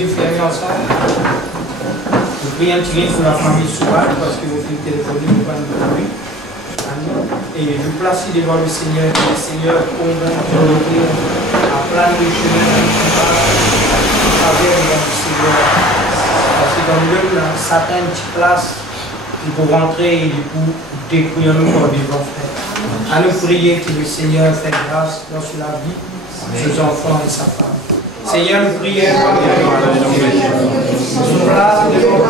Dieu, fermez ensemble. Nous prions un petit pour la famille Souad parce que vous faites téléphoner, vous ne pouvez pas nous trouver. Et vous placez devant le Seigneur, que le Seigneur convainc à plein de chemins avec le Seigneur. Parce que dans le même, Satan une petite place, il peut rentrer et du coup détruire nous comme des enfants. À nous prier que le Seigneur fait grâce dans la vie de ses enfants et sa femme. Seigneur, nous prions place devant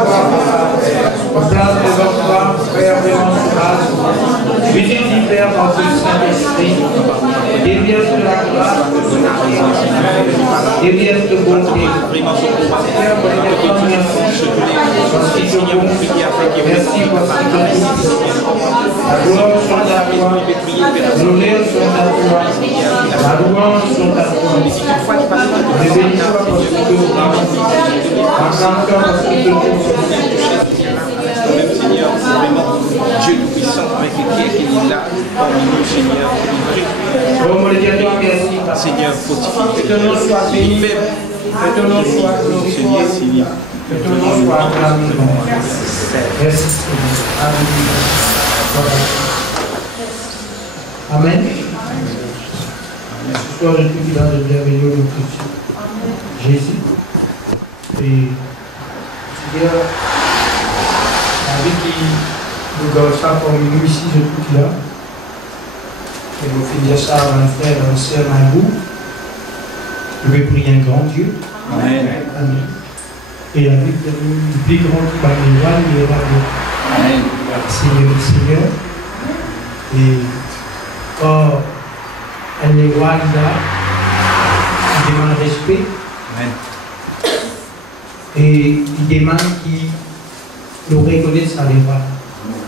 toi, Père de notre grâce, miséricorde dans le Saint-Esprit, déviens de la grâce, déviens de bonté. Seigneur, merci pour ce que la gloire soit à toi, l'honneur soit à toi, la louange soit à toi. Bénis-toi parce que tu nous rends, acclame-toi parce que tu nous même Seigneur, c'est vraiment Dieu tout-puissant avec qui est là parmi nous, Seigneur. Seigneur, fortifie. Que ton nom soit béni, que ton nom soit glorifié, que ton nom soit acclamé. Merci Seigneur. Amen. Ce soir, je suis dans le bienvenu de Christ. Jésus. Et Seigneur, la vie qui nous donne ça comme nous ici, je suis là. Et nous finissons ça avant le frère, dans le ciel, dans vous. Je vais prier un grand Dieu. Amen. Amen. Et la vie de nous, le plus grand qui va nous voir, il va nous. Amen. Seigneur le Seigneur. Et quand elle les voit là, il demande respect. Amen. Et il demande qu'il nous reconnaisse à les voir.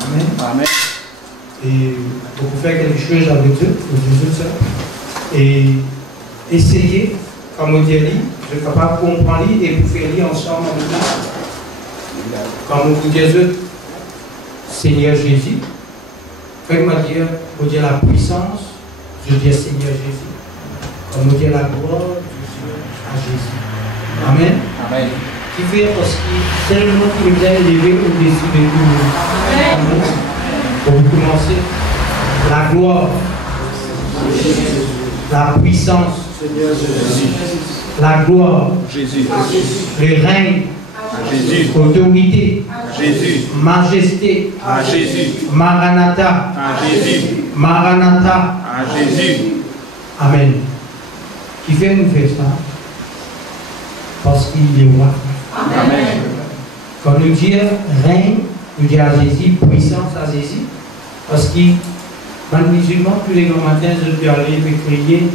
Amen. Amen. Et pour faire quelque chose avec eux, et essayer, comme on dit, je suis capable de comprendre et vous faire lire ensemble avec nous. Comme vous dites, Seigneur Jésus, faites-moi dire, vous dire la puissance, je dis Seigneur Jésus. Comme vous dire la gloire, je dis à Jésus. Amen. Amen. Qui fait parce que c'est le nom qui nous a élevé au-dessus de tout. Amen. Pour vous commencer, la gloire, la puissance, la gloire, Jésus. le règne, Jésus. autorité, Jésus. majesté, À Jésus. Maranatha, À Jésus. Maranatha. À Jésus. Amen. Qui fait nous faire ça? Parce qu'il est roi. Amen. Quand nous disons règne, nous disons à Jésus, puissance à Jésus. Parce que, dans le musulman, tous les grands matins, je peux aller me crier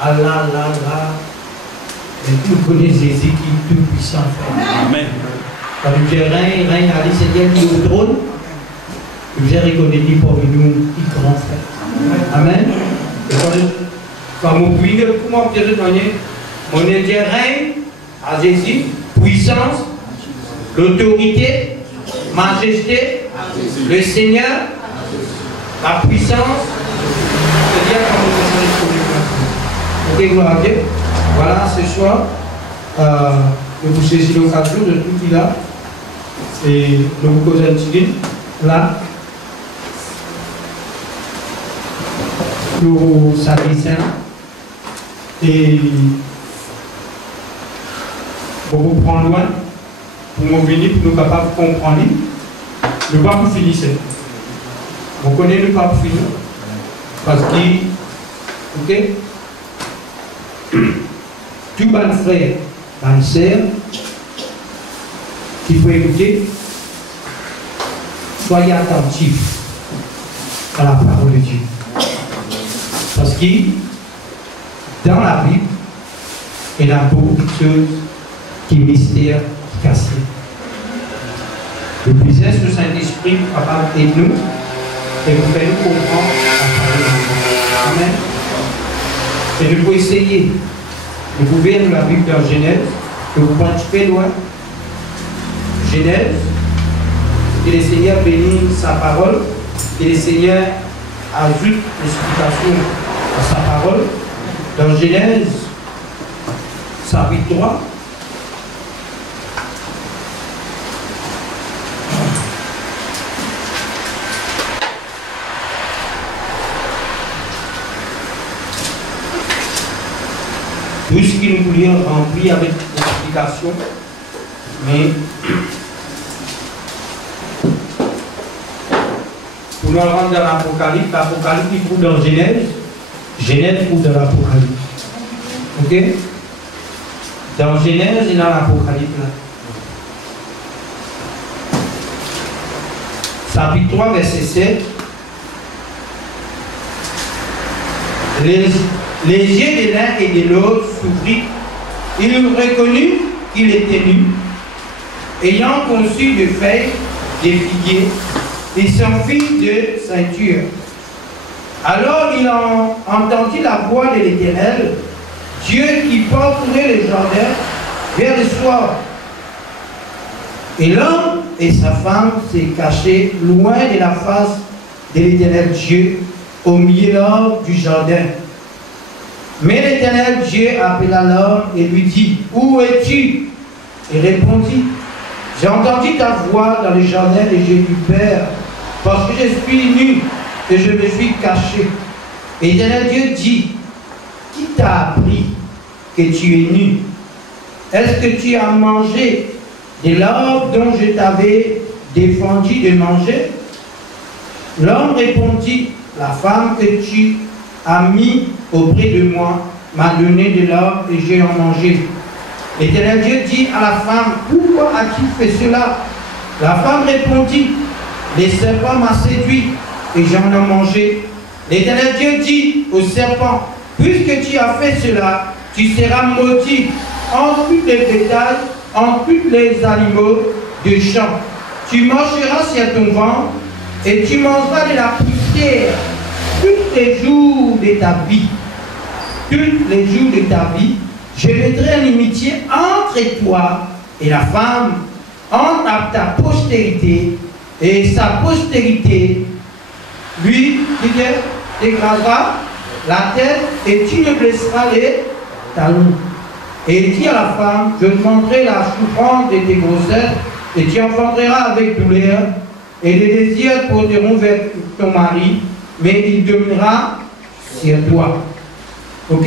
Allah, Allah, Allah. Et tout connaît Jésus qui est tout puissant. Amen. Quand nous disons règne, règne, Ali Seigneur qui est au trône, nous disons reconnaître pour nous, qui grand frère. Amen. Et quand vous priez, comment vous dire de manière, on est dit règne à Jésus, puissance, l'autorité, majesté, le Seigneur, la puissance, c'est-à-dire quand vous faites les gloire à Dieu. Voilà, ce soir, je vous saisis l'occasion de tout qu'il a. Et je vous cause un petit là. Nous s'adressons et pour vous prendre loin, pour nous venir, pour nous capables de comprendre. Ne pas vous finir. Vous connaissez ne pas vous finir. Parce que, ok, tout bon frère, bonne sœur, qui peut écouter, soyez attentifs à la parole de Dieu. Parce que dans la Bible, il y a beaucoup de choses qui mystèrent cassés. Le business du Saint-Esprit capable d'aider nous et vous faire nous comprendre la parole de Dieu. Amen. Et nous pouvons essayer de vous voir dans la Bible dans Genèse, que vous pouvez un petit peu loin. Genèse, et le Seigneur bénit sa parole, et le Seigneur ajoute l'explication à sa parole. Dans Genèse, chapitre 3, tout ce qui nous voulait remplir avec l'explication. Mais pour nous rendre dans l'Apocalypse, l'Apocalypse il trouve dans Genèse, Genèse trouve dans l'Apocalypse. Ok? Dans Genèse et dans l'Apocalypse là. Chapitre 3, verset 7. Les yeux de l'un et de l'autre s'ouvrirent. Il reconnut qu'il était nu. Ayant conçu de feuilles, des figuiers, il s'enfit de ceinture. Alors il entendit la voix de l'Éternel, Dieu qui parcourait le jardin vers le soir. Et l'homme et sa femme s'est cachés loin de la face de l'Éternel Dieu, au milieu du jardin. Mais l'Éternel Dieu appela l'homme et lui dit, où es-tu? Il répondit, j'ai entendu ta voix dans le jardin et j'ai eu peur, parce que je suis nu et je me suis caché. Et l'Éternel Dieu dit, qui t'a appris que tu es nu? Est-ce que tu as mangé de l'arbre dont je t'avais défendu de manger? L'homme répondit, la femme que tu as mis auprès de moi m'a donné de l'arbre et j'ai en mangé. L'Éternel Dieu dit à la femme, pourquoi as-tu fait cela? La femme répondit, le serpent m'a séduit et j'en ai mangé. L'Éternel Dieu dit au serpent, puisque tu as fait cela, tu seras maudit en tous les bétails, en tous les animaux du champ. Tu marcheras sur ton ventre et tu mangeras de la poussière tous les jours de ta vie. Tous les jours de ta vie, je mettrai une amitié entre toi et la femme, entre ta postérité et sa postérité. Lui, qui t'écrasera la tête et tu ne blesseras les talons. Et il dit à la femme, je te montrerai la souffrance de tes grossesses et tu enfanteras avec douleur et les désirs porteront vers ton mari, mais il demeurera sur toi. Ok?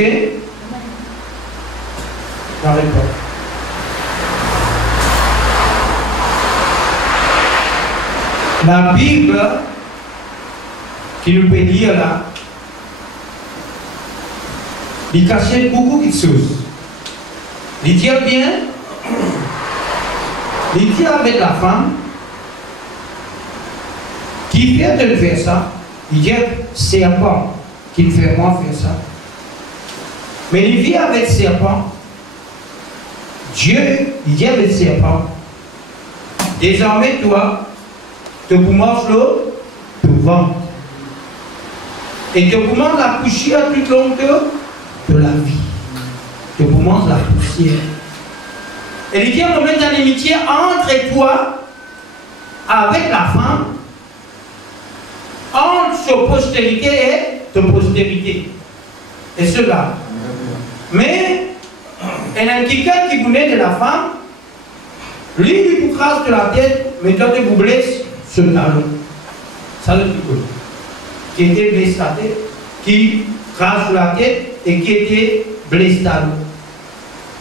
La réponse. La Bible qui nous peut lire là, il cachait beaucoup de choses. Il dit bien, il dit avec la femme qui vient de faire ça, il dit serpent qui me fait moi faire ça. Mais il vit avec serpent. Dieu, il dit avec serpent, désormais toi, te poumons l'eau, te ventre. Et te poumons la poussière tout long de la vie. Te poumons la poussière. Et il dit un moment d'amitié entre toi, avec la femme, entre sa postérité et ta postérité. Et cela. Mais, il y a quelqu'un qui venait de la femme, lui vous crasse de la tête, mais toi tu vous blesse sur le talon. Ça le dit qui était blessé la tête, qui crasse sur la tête et qui était blessé talon.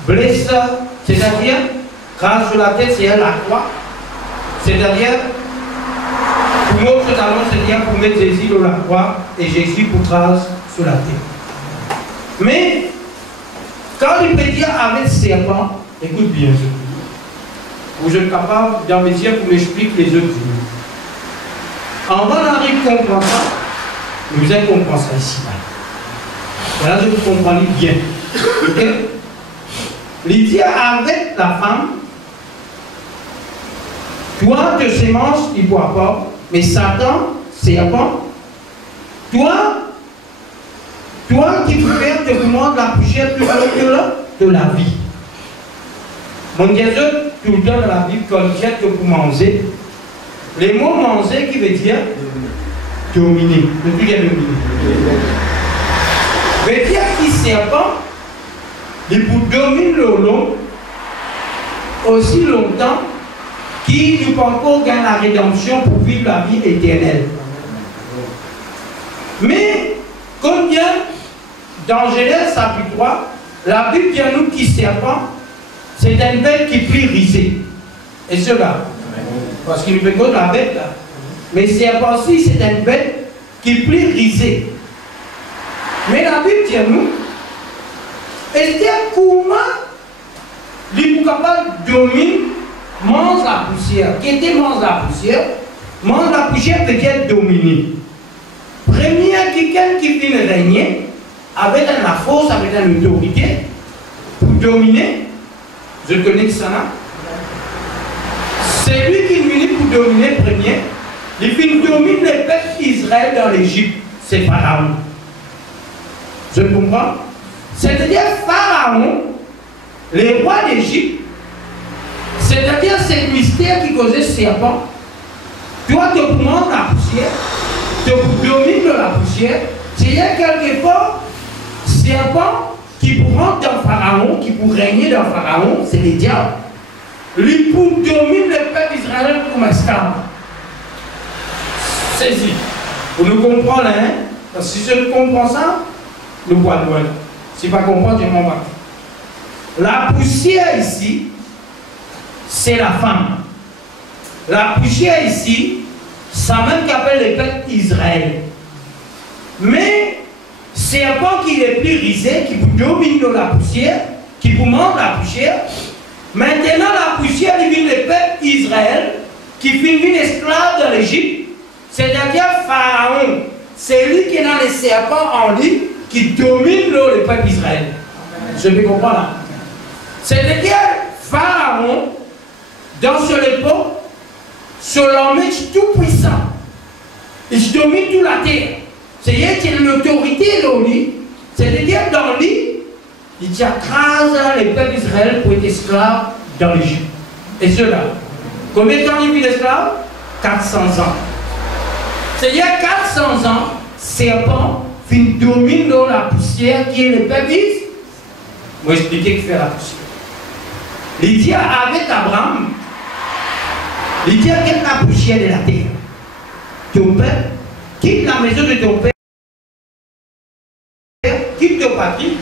Blesse, c'est-à-dire, crasse sur la tête, c'est la croix. C'est-à-dire, pour mettre ce talon, c'est-à-dire pour mettre Jésus dans la croix et Jésus pour crasse sur la tête. Mais, quand il peut dire avec le serpent, écoute bien, vous êtes capable dans mes yeux pour m'expliquer les autres dieux. En bas, on arrive à comprendre ça, nous allons comprendre ça ici. Et là, je vous comprends bien. Ok? Il dit avec la femme, toi, de sémence, il ne boit pas, mais Satan, serpent, toi qui peux faire te demander la poussière plus de la vie. Mon Dieu, tout le temps dans la Bible, comme Dieu que pour manger, les mots manger qui veut dire dominer. Le plus bien dominer. Veut dire qu'il serpent, il vous domine le long aussi longtemps qu'il ne peut encore gagner la rédemption pour vivre la vie éternelle. Mais, combien dans Genèse chapitre 3, La Bible dit à nous qui serpent, c'est une bête qui plie risée. Et cela, parce qu'il veut que la bête là. Mais serpent aussi, c'est une bête qui plie risée. Mais la Bible dit à nous, est-ce comment les capables dominer, mange la poussière. Qui était mange la poussière veut dire dominer. Premier, quelqu'un qui vient régner, avec la force, avec l'autorité, pour dominer, je connais ça là. C'est lui qui vient pour dominer premier. Il vient dominer les peuples d'Israël dans l'Égypte. C'est Pharaon. Je comprends? C'est-à-dire Pharaon, le roi d'Égypte, c'est-à-dire ce mystère qui causait serpent. Toi, tu manges la poussière, tu domines de la poussière. C'est quelque part, serpent qui pour rentrer dans Pharaon, qui pour régner dans Pharaon, c'est les diables. Lui pour dominer le peuple d'Israël comme esclave. Saisi. Vous nous comprenez, hein? Parce que si je comprends ça, nous voyons loin. Si pas comprendre, je m'en bats. La poussière ici, c'est la femme. La poussière ici, ça même qu'appelle le peuple Israël. Mais serpent qui est plus risé, qui vous domine dans la poussière, qui vous mange la poussière. Maintenant, la poussière devient le peuple Israël, qui finit esclave dans l'Égypte. C'est-à-dire Pharaon. C'est lui qui a les serpents en lui, qui domine le peuple Israël. Je me comprends là. C'est-à-dire Pharaon, dans ce époque, c'est l'homme tout puissant. Il domine toute la terre. C'est-à-dire qu'il a l'autorité dans lui. C'est-à-dire dans lui, il écrase les peuples d'Israël pour être esclaves dans l'Égypte. Et cela, combien de temps il vit l'esclave? 400 ans. C'est-à-dire 400 ans, serpent domine dans la poussière qui est le peuple d'Israël. Je vais expliquer que fait la poussière. Il dit avec Abraham, il dit quelle est la poussière de la terre. Ton père, quitte la maison de ton père, quitte ton patrie,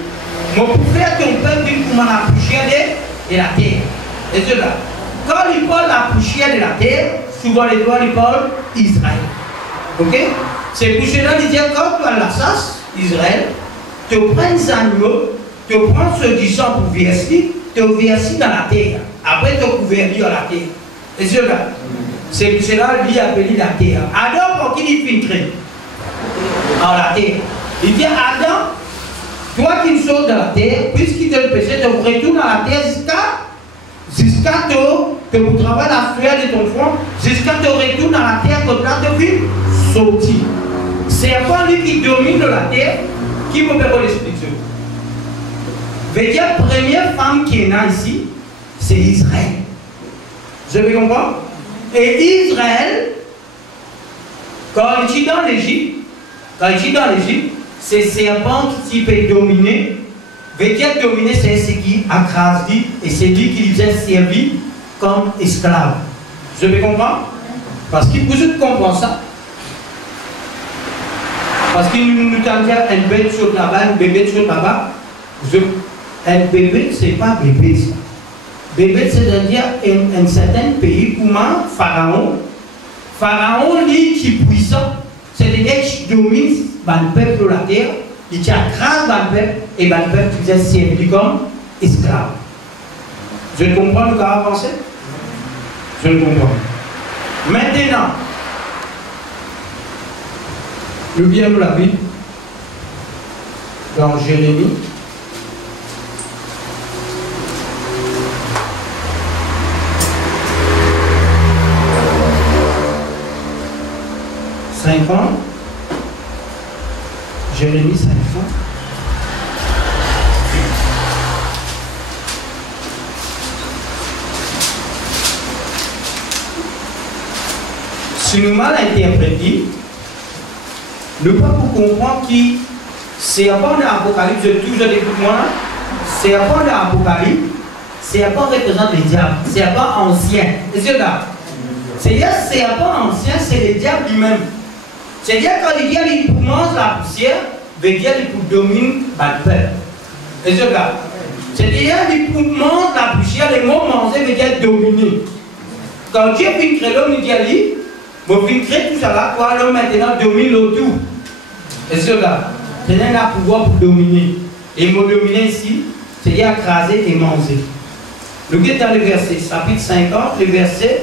mais pour faire ton père vient comme la poussière de la terre. Et cela, quand il parle la poussière de la terre, souvent les doigts il parle Israël. Ok? C'est pour cela qu'il dit quand tu as la chasse, Israël, tu prends les animaux, tu prends ceux qui sont pour verser, tu verses dans la terre. Après, tu couvres dans la terre. Et cela, c'est pour cela lui appelé la terre. Adam, pour qui il filtre dans la terre. Il dit Adam, toi qui sors dans la terre, puisqu'il te le péché, tu retournes dans la terre jusqu'à que tu travailles la fleur de ton front, jusqu'à que tu retournes dans la terre que tu as depuis sorti. C'est pas lui qui domine la terre qui me permet l'explication. Veut dire la première femme qui est née ici, c'est Israël. Je me comprends? Et Israël, quand il est dans l'Égypte, c'est serpent qui peut dominer. Veut dire dominer, c'est ce qui accrase lui et c'est lui qui les a servi comme esclave. Je me comprends? Parce qu'il vous comprend ça. Parce qu'il nous t'a dit un bébé sur là-bas, un bébé sur là-bas. Un bébé, c'est pas bébé ça. Bébé, c'est-à-dire un certain pays, comment Pharaon, lui, qui est puissant, c'est-à-dire qui domine le peuple de la terre, il écrase le peuple et le peuple qui est servi comme esclave. Je comprends le cas avancé? Je le comprends. Maintenant, nous viens la Bible dans Jérémie. Jérémie 5 ans. Si nous mal interprété, nous ne pouvons pas comprendre qui c'est un bon d'Apocalypse, je toujours dit pour moi, c'est un bon d'Apocalypse, c'est un bon représente les diables, c'est un bon ancien. Et c'est là. C'est-à-dire, c'est un bon ancien, c'est le diable lui-même. C'est-à-dire, quand il dit qu'il mange la poussière, veut dire qu'il domine le peuple. Et c'est là. C'est-à-dire, l'écoupement, la poussière, les mots manger veut dire dominer. Quand Dieu vient créer l'homme, il dit à lui, vous venez créer tout ça là, quoi, l'homme maintenant domine l'autour. Et cela, c'est un pouvoir pour dominer. Et le mot dominer ici, c'est-à-dire écraser et manger. Nous sommes dans le verset, chapitre 50, le verset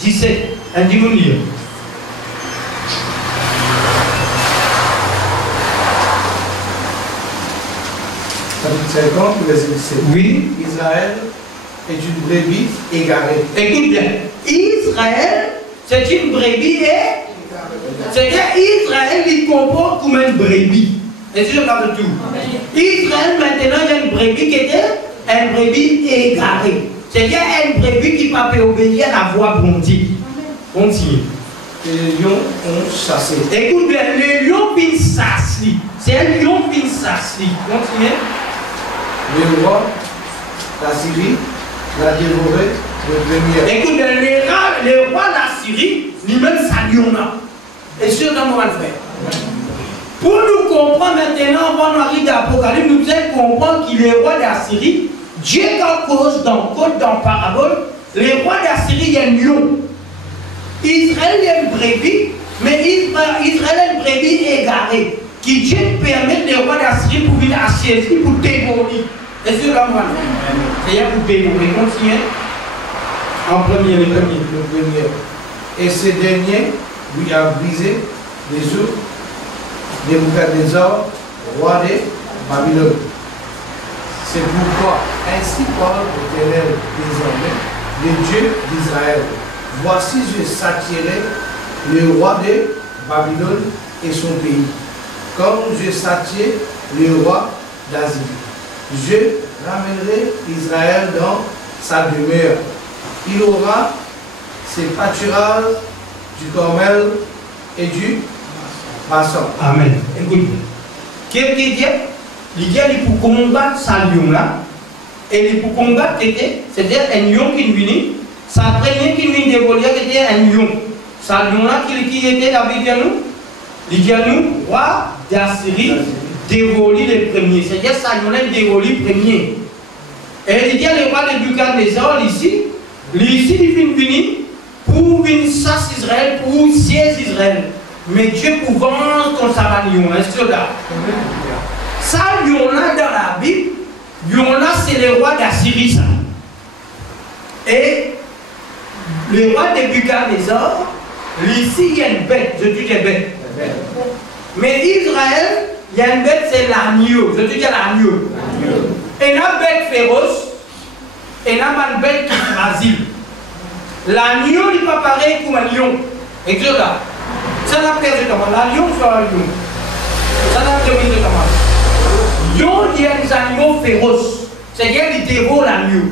17. Un dimanche lire. Chapitre 50, verset 17. Oui. Israël est une brebis égarée. Écoute bien. Israël, c'est une brebis et... C'est-à-dire Israël, il comporte comme une brebis. Et si je parle de tout. Israël, maintenant, il y a une brebis qui était une brebis égarée. C'est-à-dire une brebis qui ne peut pas obéir à la voix bondie. Continue. Et les lions ont chassé. Écoute bien, le lion vient s'asseoir. C'est un lion qui vient s'asseoir. Continue. Le roi d'Assyrie l'a dévoré le premier. Écoute bien, le roi d'Assyrie, lui-même, sa lion là. Et sûr dans mon frère. Pour nous comprendre maintenant, avant nous arriver à l'Apocalypse, nous devons comprendre qu'il est roi d'Assyrie. Dieu cause dans parabole, le roi d'Assyrie est un lion. Israël est une brebis, mais Israël est une brebis égarée. Qui Dieu permet le roi d'Assyrie pour venir assiéger, pour dévorer. Et c'est là, moi. C'est-à-dire pour dévorer. Continuez. En premier, le premier. Et ce dernier lui a brisé les os de Nebuchadnezzar, roi de Babylone. C'est pourquoi, ainsi parle l'Éternel désormais, le Dieu d'Israël. Voici, je châtierai le roi de Babylone et son pays, comme je châtiai le roi d'Asie. Je ramènerai Israël dans sa demeure. Il aura ses pâturages du Carmel et du Bassan. Amen. Écoute, qu'est-ce qu'il dit? Il dit pour combattre sa lion là, et pour combattre, c'est-à-dire un lion qui vient, sa première qui vient dévoiler, c'était un lion. Sa lion là qui était David à nous, il dit à nous, roi d'Assyrie, dévoiler les premiers. C'est-à-dire sa lion là dévoiler les premiers. Et il dit à le roi de Nebuchadnezzar ici, il vient venir pour venir chasser Israël, pour siéger Israël. Mais Dieu pouvant comme ça va lion, est-ce que là? Ça, lion-là dans la Bible, lion-là c'est le roi d'Assyrie. Et le roi de Nebuchadnezzar, ici il y a une bête, je dis des bêtes. Mais Israël, il y a une bête, c'est l'agneau, je dis l'agneau. Et une bête féroce, et une bête qui est fragile. L'agneau n'est pas pareil comme un lion. Et que là, ça n'a pas perdu comment? L'agneau sur un lion. Ça n'a pas perdu comment? Lion, il y a des animaux féroces. C'est-à-dire qu'ils dévorent l'agneau.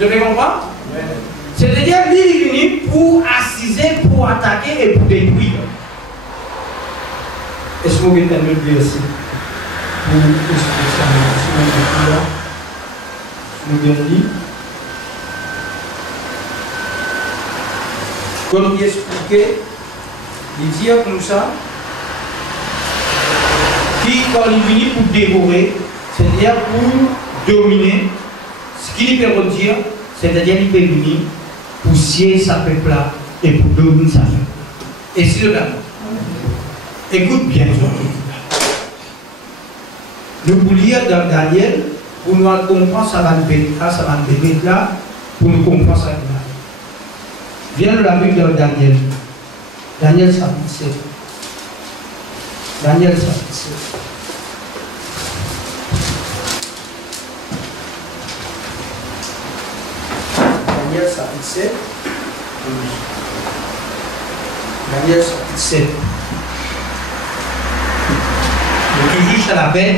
Je vais comprendre? C'est-à-dire qu'il est venu pour assiser, pour attaquer et pour détruire. Est-ce que vous pouvez me dire aussi? Pour expliquer ça, je vous dis. Comme il expliquait, il dit comme ça, qui quand il vient pour dévorer, c'est-à-dire pour dominer, ce qu'il peut dire, c'est-à-dire qu'il peut venir pour scier sa peuple là et pour dominer sa peuple. Et c'est là. Écoute bien, nous voulons lire dans Daniel, pour nous comprendre ça va nous mettre là, pour nous comprendre ça. Viens de la Bible de Daniel. Daniel chapitre 7. Daniel chapitre 7. Daniel chapitre 7. Daniel chapitre 7. Toujours à la bête.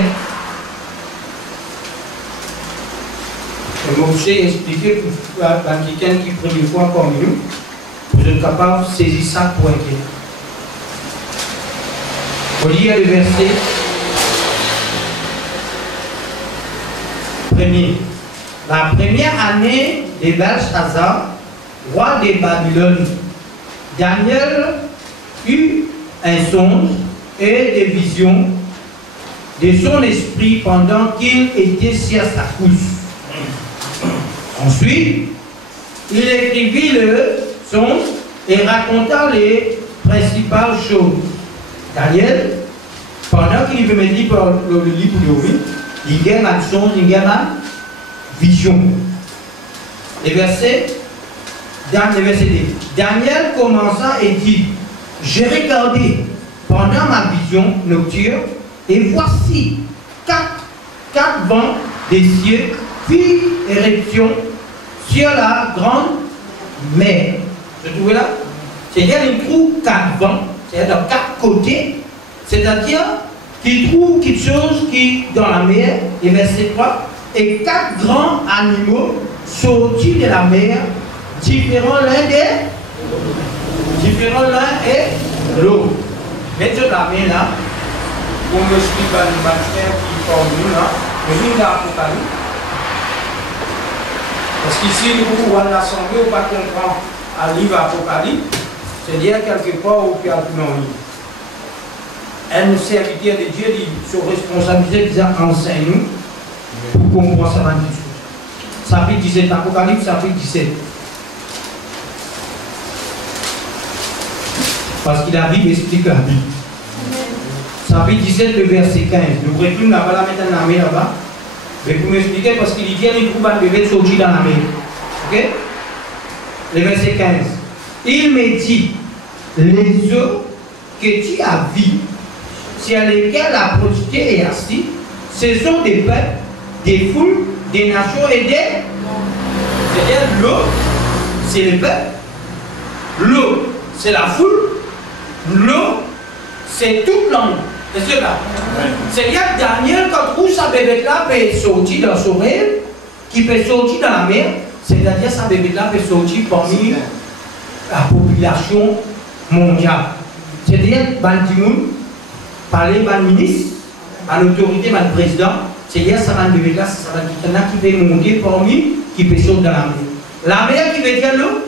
Et moi, j'ai expliqué pour quelqu'un qui prend une fois comme nous. Vous êtes capable de saisir ça pour inquiéter. Au lire le verset premier. La première année de Belshazzar, roi de Babylone, Daniel eut un songe et des visions de son esprit pendant qu'il était sur sa couche. Ensuite, il écrivit le songe et raconta les principales choses. Daniel, pendant qu'il veut me dire par le livre de Ovi, il y a un songe, il y a une vision. Le verset 2. Daniel commença et dit, j'ai regardé pendant ma vision nocturne, et voici quatre vents des cieux fit éruption sur la grande mer. Vous trouvez là? C'est-à-dire qu'il trouve 4 vents, c'est-à-dire de 4 côtés, c'est-à-dire qu'il trouve quelque chose qui dans la mer, et verset 3, et 4 grands animaux sortis de la mer, différents l'un et l'autre. Mettez la main là, pour me suivre le matin qui forme nous là, mais nous l'Apocalypse. Parce qu'ici, nous pouvons l'assemblée ou pas comprendre à livre Apocalypse, c'est-à-dire quelque part où il y a tout dans livre. Un serviteur de Dieu dit, sur responsabilité, il enseigne nous pour comprendre ça dans le chapitre 17, Apocalypse, chapitre 17. Parce qu'il a Bible explique la Bible. Chapitre 17, le verset 15. Nous retournons là-bas, là, maintenant la main là-bas. Mais pour m'expliquer, parce qu'il dit, il trouve un bébé sorti dans la mer. Ok? Le verset 15. Il me dit, les eaux que tu as vues, sur lesquelles la prostituée est assise, ce sont des peuples, des foules, des nations et des... C'est-à-dire l'eau, c'est les peuples. L'eau, c'est la foule. L'eau, c'est toute l'homme. C'est là. C'est-à-dire que Daniel, quand trouve sa bébête-là, peut sortir dans son rêve, qui peut sortir dans la mer, c'est-à-dire que sa bébête-là peut sortir parmi la population mondiale. C'est-à-dire que Bandimoun, parler de ministre, à l'autorité, de président, c'est-à-dire que sa bébête-là, c'est ça qui peut monter parmi, qui peut sortir dans la mer. La mer qui veut dire l'eau?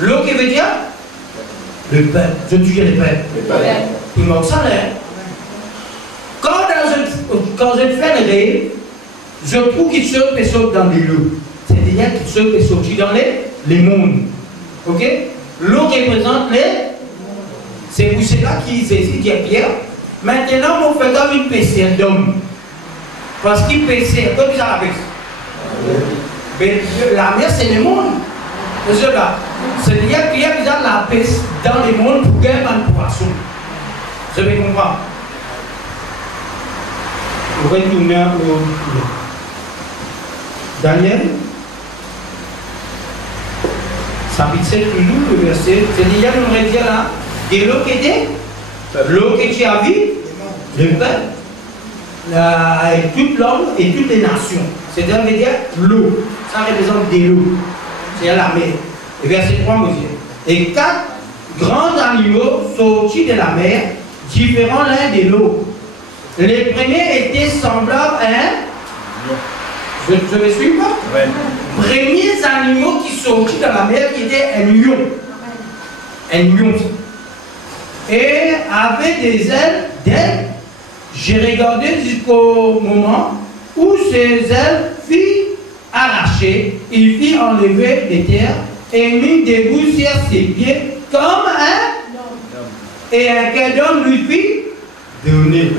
L'eau qui veut dire? Le peuple. Je dis le peuple. Il manque ça, hein? Quand je fais le rêve, je trouve qu'il se peut sortir dans les lots. C'est-à-dire qu'il se peut sortir dans les mondes. Ok? L'eau représente les. C'est pour cela qu'il saisit Pierre. Maintenant, on fait comme une PCR d'homme. Parce qu'il PCR, comme ça la baisse. Mais la mer, c'est le monde. C'est cela. C'est-à-dire qu'il y a déjà la paix dans les mondes pour gagner un poisson. Je vais comprendre. On va retourner au Daniel. Chapitre 7, toujours le verset. C'est-à-dire, on va dire là, et l'eau qui était, l'eau que tu as vue, le peuple, toute l'homme et toutes les nations. C'est-à-dire l'eau. Ça représente des l'eau. C'est la mer. Et verset 3 me dit, et 4 grands animaux sortis de la mer, différents l'un de l'autre. Les premiers étaient semblables à un... Je me suis pas? Ouais. Premiers animaux qui sortis dans la mer qui étaient un lion. Un lion. Et avec des ailes, j'ai regardé jusqu'au moment où ces ailes furent arrachées, il fit enlever des terres et mit debout sur ses pieds comme un et un quai d'homme lui fit donner.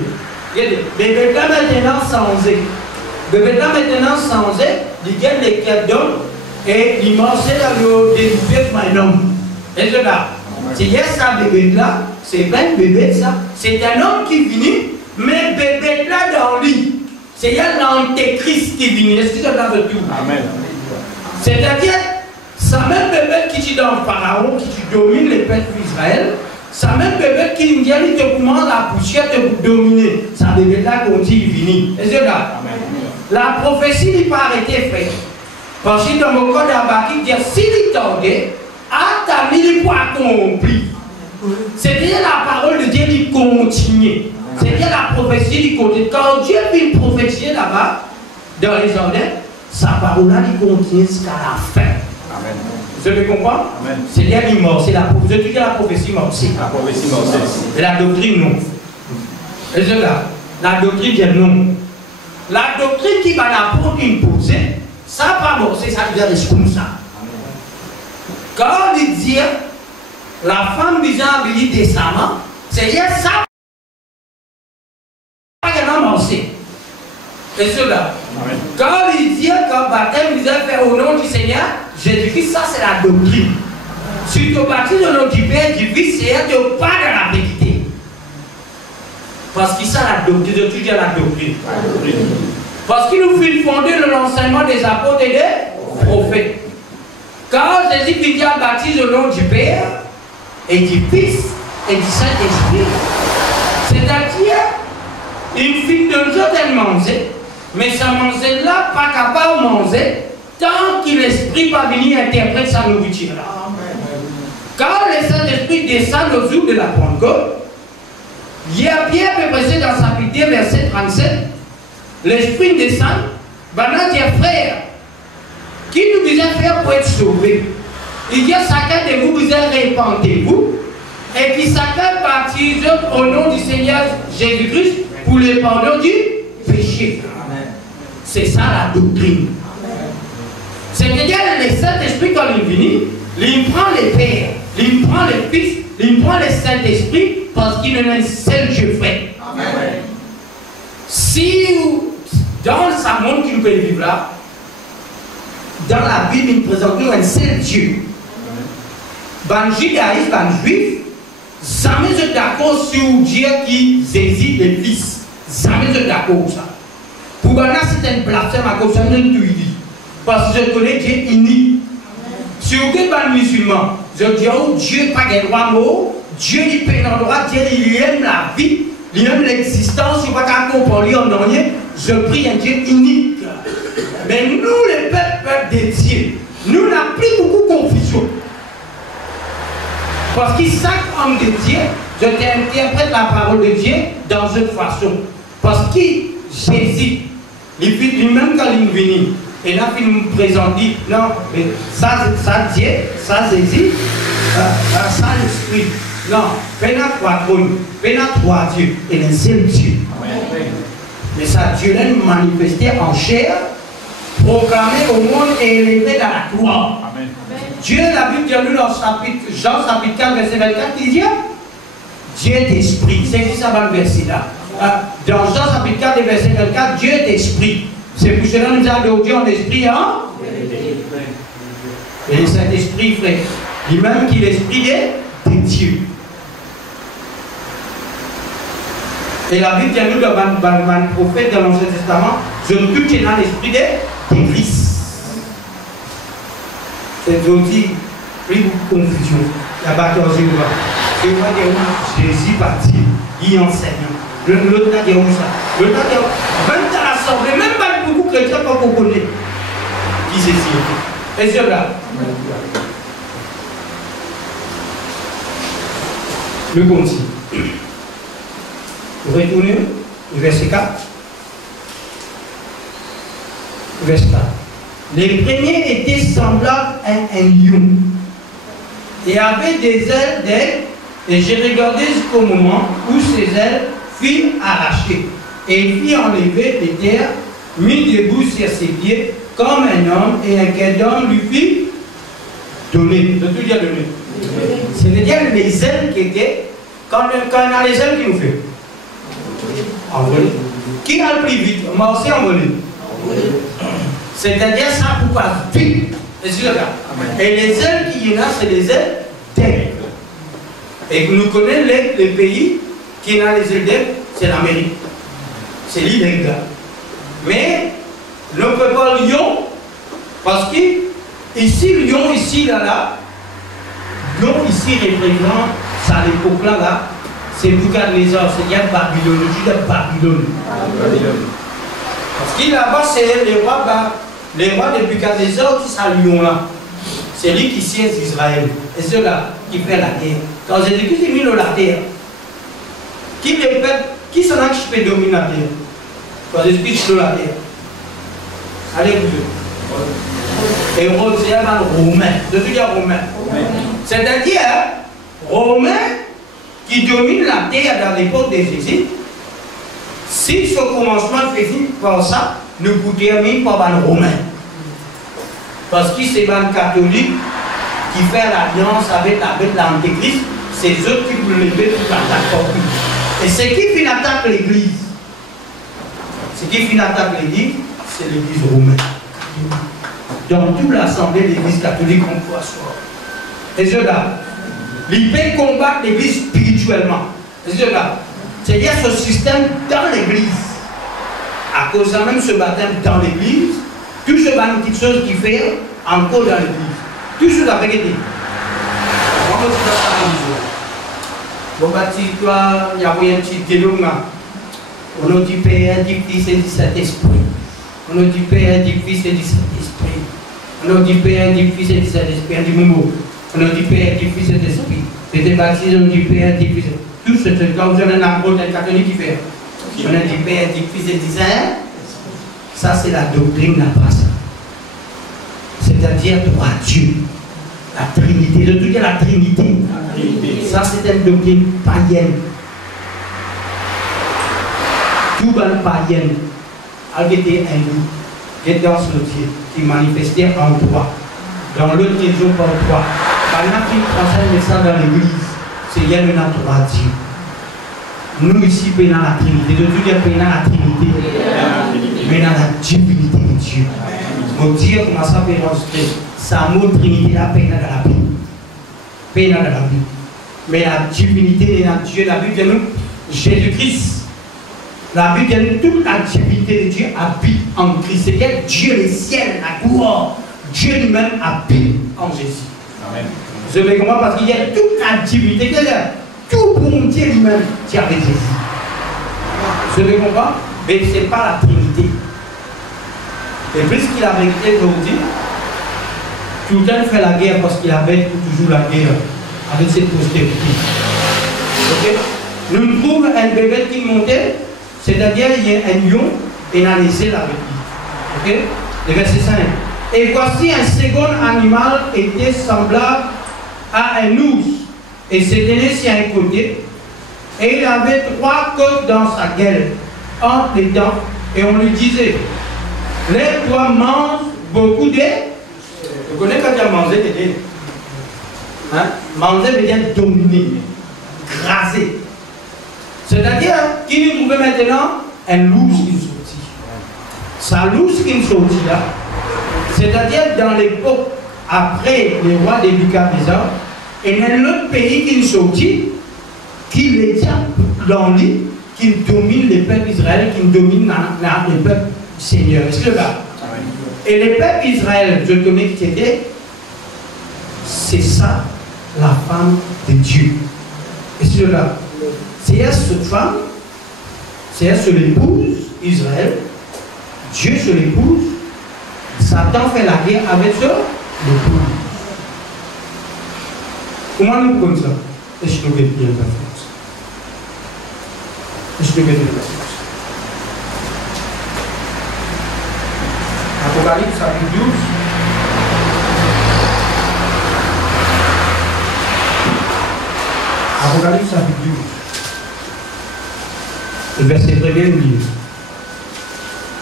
Bébé là maintenant changé. Bébé là maintenant changé, il gagne les quai d'homme et il mangeait le découpé par un homme. Et c'est là. C'est ça bébé là, c'est pas un bébé ça. C'est un homme qui vient, mais bébé là dans lui. C'est l'antéchrist qui vient. Est-ce que tu as tout? Amen. C'est-à-dire, ça même bébé qui est dans le pharaon, qui domine les peuples d'Israël, ça même bébé qui vient, il te commence la poussière de dominer. Ça bébé là qu'on dit, il vient. Est-ce que là? La prophétie n'est pas arrêtée faite. Parce que dans le code d'Habakkuk, il dit, s'il tordait, à ta vie, il faut accomplir. C'est-à-dire la parole de Dieu, il continue. C'est-à-dire la prophétie du côté. Quand Dieu vient prophétiser là-bas, dans les ordres, sa parole-là, il continue jusqu'à la fin. Amen. Vous avez compris? C'est-à-dire qu'il mort. C'est la prophétie morcée. La prophétie morcée. Et la doctrine, non. Et c'est là. La doctrine, dit non. La doctrine qui va l'apôtre imposer, Ça pas bon, c'est ça qui vient rester comme ça. Quand il dit, la femme disant habillée décemment, c'est-à-dire ça. Et cela. Quand il dit qu'en baptême, il disait faire au nom du Seigneur, Jésus-Christ, ça c'est la doctrine. Si tu baptises au nom du Père, du Fils, c'est tu pas dans la vérité. Parce que ça, la doctrine, je dis la doctrine. Parce qu'il nous fait fonder l'enseignement des apôtres et des prophètes. Quand Jésus dit baptise au nom du Père, et du Fils, et du Saint-Esprit, c'est-à-dire, une fille de Dieu elle manger, mais ça manger là, pas capable de manger, tant que l'Esprit va venir interpréter sa nourriture là. Quand le Saint-Esprit descend au jour de la Pentecôte, hier Pierre peut passer dans sa pitié, verset 37, l'Esprit descend, maintenant dire frère, qui nous disait faire pour être sauvé? Il dit à chacun de vous, vous répandez-vous, et puis chacun baptise au nom du Seigneur Jésus-Christ pour le pardon du péché. C'est ça la doctrine. C'est-à-dire le Saint-Esprit quand il vient, il prend le Père, il prend le Fils, il prend le Saint-Esprit parce qu'il est un seul Dieu vrai. Si dans ce monde qui peut vivre là, dans la Bible, il présente un seul Dieu. Ban judaïsme, ban juif, jamais je suis d'accord sur Dieu qui saisit le Fils. Jamais je suis d'accord sur ça. Pour moi, c'est un blasphème à cause de tout. Parce que je connais Dieu unique. Si vous êtes un musulman, je dis oh Dieu n'a pas de droit mot, Dieu il paye le droit, Dieu il aime la vie, il aime l'existence, il ne va pas comprendre en rien. Je prie un Dieu unique. Mais nous, les peuples de Dieu, nous n'avons plus beaucoup de confusion. Parce que chaque homme de Dieu, je t'interprète la parole de Dieu dans une façon. Parce que Jésus, lui-même quand il est venu, et là il nous présente, dit, non, mais ça Dieu, ça Jésus, ça l'Esprit. Non, pénal trois trônes, pénal trois dieux, et un seul Dieu. Mais ça, Dieu l'a manifesté en chair, proclamé au monde et élevé dans la gloire. Amen. Dieu, la Bible dit nous dans Jean chapitre 4, verset 24, il dit Dieu est esprit. C'est ça dans le verset là. Dans Jean chapitre 4, verset 24, Dieu est esprit. C'est pour cela que nous avons Dieu en esprit, hein? Et cet esprit, frère, lui-même qui est l'esprit de Dieu. Et la Bible dit nous dans le prophète de l'Ancien Testament, je ne peux que dans l'esprit de Christ. C'est aujourd'hui, plus beaucoup de confusion. Il y a 14 jours. Et on va dire Jésus parti, il enseigne. L'autre a dit où ça? L'autre a dit, même dans l'assemblée, même pas beaucoup de chrétiens qu'on connaît. Qui c'est ça? Et c'est là. Le continue. Vous retournez au verset 4. Verset 4. Les premiers étaient semblables à un lion et avaient des ailes d'aigle, et j'ai regardé jusqu'au moment où ces ailes furent arrachées, et il fit enlever de terre, mis debout sur ses pieds, comme un homme, et un quai d'homme lui fit donner. De tout dire donner. C'est-à-dire les ailes qui étaient, quand on a les ailes qui nous fait envoler. Qui a le plus vite? Moi aussi envolé. C'est-à-dire ça pour pas vite. Et les ailes qui y en a, c'est les ailes d'aigle. Et nous connaissons les pays qui ont les ailes d'aigle, c'est l'Amérique. C'est l'île d'aigle. Mais nous ne pouvons pas lion, parce que ici, lion, ici, là, lion, ici, représente, ça à l'époque là, c'est Boukhadnézzar, c'est-à-dire Babylone, le Dieu de Babylone. Parce que là-bas, c'est les rois de Boukhadnézzar qui sont lion là. C'est lui qui siège Israël. Et c'est là qui fait la terre. Quand Jésus-Christ est mis dans la terre, qui sont là qui peut dominer la terre? Quand Jésus-Christ est dans la terre. Allez, vous. Et Rome, c'est un romain. De tout dire romain. C'est-à-dire, romain qui domine la terre dans l'époque de Jésus. Si ce commencement fait par ça, nous pouvons terminer par un romain. Parce que c'est un catholique qui fait l'alliance avec l'antéchrist, c'est eux qui vous lever pour l'attaquer. Et ce qui finit attaque l'église, c'est l'église romaine. Dans toute l'assemblée de l'église catholique, on peut asseoir. Et cela, il peut combattre l'église spirituellement. Et cela, c'est-à-dire ce système dans l'église. À cause de même ce baptême dans l'église, tout ce baptême, petite chose qui fait encore dans l'église. Tout ce la vérité. Bon, toi, il y a un petit dialogue. On a dit Père, dit Fils et dit Saint-Esprit. On a dit Père, dit Fils et dit Saint-Esprit. On a dit Père, dit Fils et dit Saint-Esprit. On dit Momo. On a dit Père, dit Fils et dit Saint-Esprit. C'était baptisé, on dit Père, dit Fils. Tout ce truc, quand vous avez un apôtre, un catholique qui fait. On a dit Père, dit Fils et dit Saint. Ça, c'est la doctrine là-bas. C'est-à-dire trois Dieu. La Trinité. Je dis la Trinité. Ça, c'est une doctrine païenne. Tout le païen a été hindou, qui est dans ce Dieu, qui manifestait en toi. Dans l'autre religion par toi. Pendant qu'il transcende ça dans l'église, c'est il y a le trois Dieu. Nous ici, nous dans la Trinité. Je dis que nous dans la Trinité. Mais dans la divinité de Dieu. Mon Dieu commence à démontrer sa mot Trinité, la peine dans la Bible. Peine dans la Bible. Mais la divinité de Dieu, la Bible de nous, Jésus-Christ. La Bible de nous, toute la divinité de Dieu habite en Christ. C'est-à-dire Dieu, le ciel, la gloire. Dieu lui-même habite en Jésus. Amen. Je vais comprendre parce qu'il y a toute la divinité. Tout pour Dieu lui-même, Dieu avec Jésus. Je vais comprendre, mais ce n'est pas la Trinité. Et puisqu'il avait été aujourd'hui, tout le temps fait la guerre parce qu'il avait toujours la guerre avec cette postérité. Okay? Nous trouvons un bébé qui montait, c'est-à-dire il y a un lion et il a laissé la bébé. Okay? Le verset 5. Et voici un second animal était semblable à un ours et se tenait sur un côté et il avait 3 côtes dans sa gueule entre les dents et on lui disait lève-toi, mange beaucoup de. Vous connaissez quand tu as mangé des dés? Hein? Manger veut dire dominer, graser. C'est-à-dire qu'il nous trouvait maintenant un loup qui sortit. Sa louche qui sortit là, c'est-à-dire dans l'époque après les rois de Nebuchadnezzar, il y a un autre pays qui sortit, qui les tient dans lui, qui domine le peuple Israël, qui domine le peuple Seigneur. Est-ce que là? Et le peuple Israël, je connais qui était, c'est ça la femme de Dieu. Est-ce que là? C'est cette femme, c'est ce l'épouse Israël, Dieu se l'épouse, Satan fait la guerre avec ce l'épouse. Comment nous comme ça? Est-ce que vous êtes bien la France? Est-ce que vous êtes bien la France? Apocalypse chapitre 12. Apocalypse chapitre 12. Le verset 1er nous dit.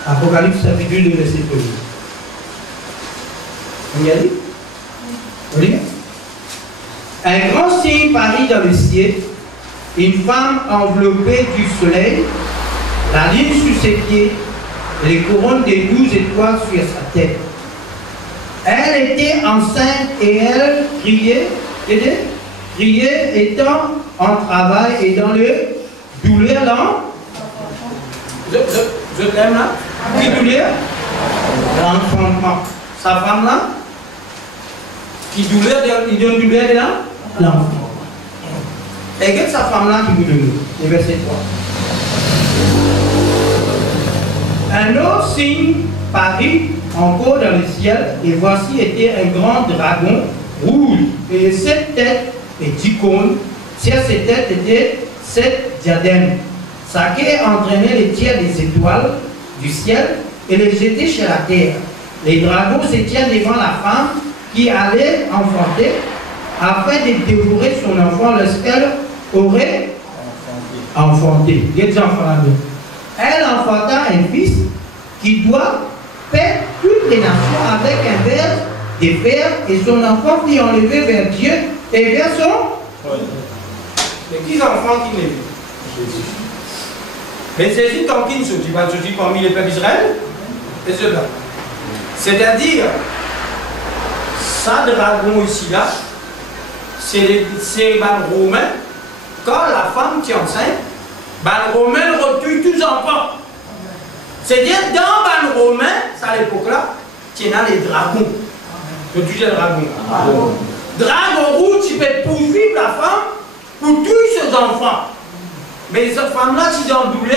Apocalypse chapitre 12, le verset 1er. On y a dit? On lit? Un grand signe parut dans le ciel, une femme enveloppée du soleil, la lune sur ses pieds, et les couronnes des 12 étoiles sur sa tête. Elle était enceinte et elle criait, étant en travail et dans le douleur dans. Je t'aime là. Qui douleur? L'enfantement. Sa femme là, qui douleur, il donne douleur de là? L'enfant. Et quelle est sa femme là qui vous donne? Le verset 3. Un autre signe parut encore dans le ciel, et voici était un grand dragon rouge, et 7 têtes et 10 cônes. Sur ces têtes étaient 7 diadèmes. Sa queue entraînait les tiers des étoiles du ciel et les jetait sur la terre. Les dragons se tiennent devant la femme qui allait enfanter, afin de dévorer son enfant lorsqu'elle aurait enfanté. Elle enfanta un fils qui doit paître toutes les nations avec un verre des frères et son enfant fut enlevé vers Dieu et vers son... Les petits enfants qui naissent. Jésus. Mais Jésus, tant qu'il se dit, parmi les peuples d'Israël, et cela. C'est-à-dire, ça dragon ici, là, c'est les Romains. Quand la femme qui est enceinte, les Romains retuent tous les enfants. C'est-à-dire, dans les Romains, à l'époque-là, tu as les dragons. Je dis les dragons. Dragon rouge, tu peux poursuivre la femme pour tuer ses enfants. Mais cette femme-là, tu ont doublé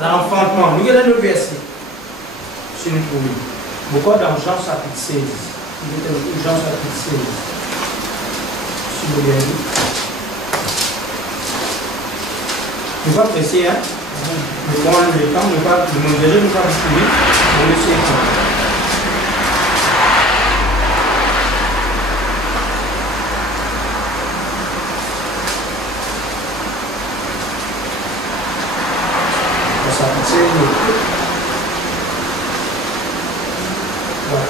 l'enfantement. Nous regardons le verset. C'est une folie. Pourquoi dans Jean chapitre 16? Jean chapitre 16. Si vous regardez. Je ne vais pas presser, hein? Je vais prendre le temps, je ne vais pas discuter. On le sait. Voilà.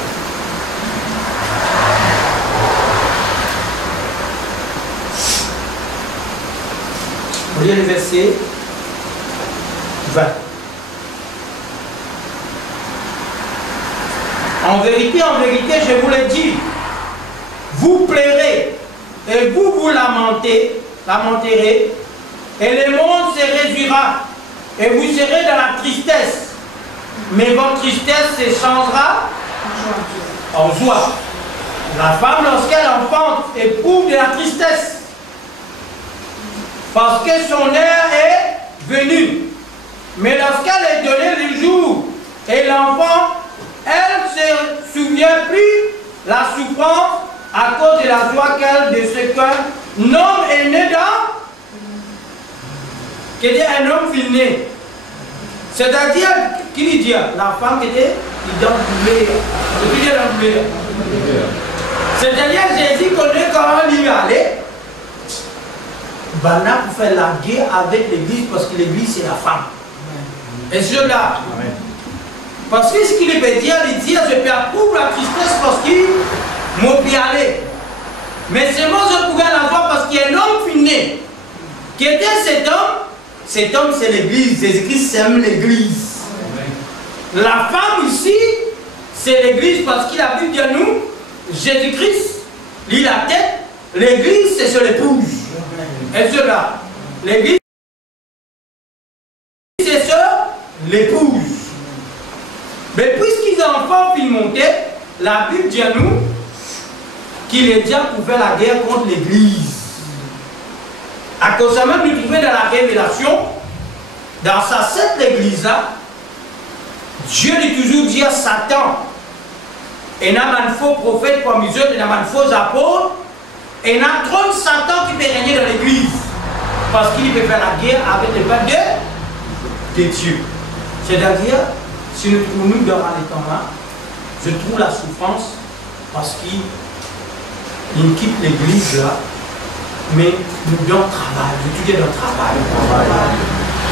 On lit le verset 20. En vérité, je vous le dis, vous plairez et vous lamenterez, et le monde se réjouira, et vous serez dans la tristesse. Mais votre tristesse se changera en joie. La femme, lorsqu'elle enfante, éprouve de la tristesse, parce que son heure est venue. Mais lorsqu'elle est donnée le jour et l'enfant, elle ne se souvient plus la souffrance à cause de la joie qu'elle de ce qu'un homme est né dans. Qui dit un homme fut né. C'est-à-dire, qui lui dit, la femme qui était dans le douleur. C'est-à-dire, Jésus connaît comment il allait. Bana pour faire la guerre avec l'église parce que l'église c'est la femme. Et cela. Parce que ce qu'il veut dire, il dit, je peux approuver la tristesse parce qu'il m'a bien allé. Mais seulement je pouvais l'avoir parce qu'il y a un homme fut né. Qui était cet homme? Cet homme c'est l'église. Jésus-Christ aime l'église. La femme ici, c'est l'église parce qu'il a vu bien nous, Jésus-Christ, lit la tête, l'église c'est sur l'épouse. Et cela, l'église c'est sur l'épouse. Mais puisqu'ils ont enfants puis monté, la Bible dit à nous qu'il est déjà pour faire la guerre contre l'église. À cause de ça, même nous trouvons dans la révélation, dans sa cette église-là, Dieu dit toujours dit à Satan, et n'a pas de faux prophètes comme Dieu, et n'a pas de faux apôtres, et n'a trop de Satan qui peut régner dans l'église. Parce qu'il peut faire la guerre avec les peuple de Dieu. C'est-à-dire, si nous trouvons dans les temps-là, je trouve la souffrance parce qu'il quitte l'église là, mais nous donnons travail, nous étudions notre travail.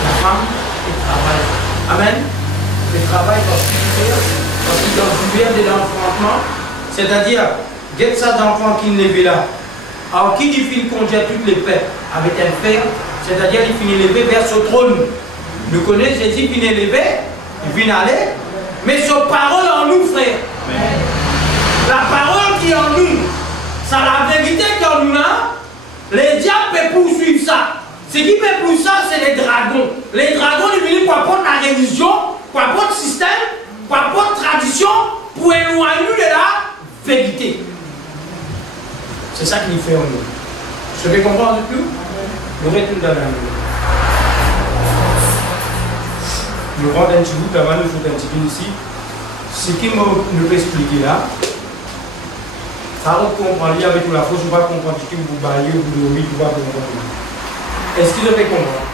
La femme, elle travaille. Amen. Elle travaille parce qu'il doit de l'enfantement, c'est-à-dire, dès que ça d'enfants qui n'est là, alors qui dit qu'il congèle toutes les paix avec un père, c'est-à-dire il finit élevé vers ce trône. Nous connaissons Jésus qui est élevé, il vient aller, mais sa parole en nous, frère. La parole qui est en nous, c'est la vérité qu'en nous a, les diables peuvent poursuivre ça. Ce qui peut poursuivre ça, c'est les dragons. Les dragons, ils viennent pour apporter la religion, pour apporter le système, pour apporter la tradition, pour éloigner nous de la vérité. C'est ça qu'il fait en nous. Je vais comprendre tout. Nous retournons dans la nuit. Nous rendons un petit bout, avant nous faisons un petit bout ici. Ce qui nous peut expliquer là, ça va comprendre, avec tout la fausse, on va comprendre ce que vous baillez, vous dormez, vous va comprendre. Est-ce que je vais comprendre?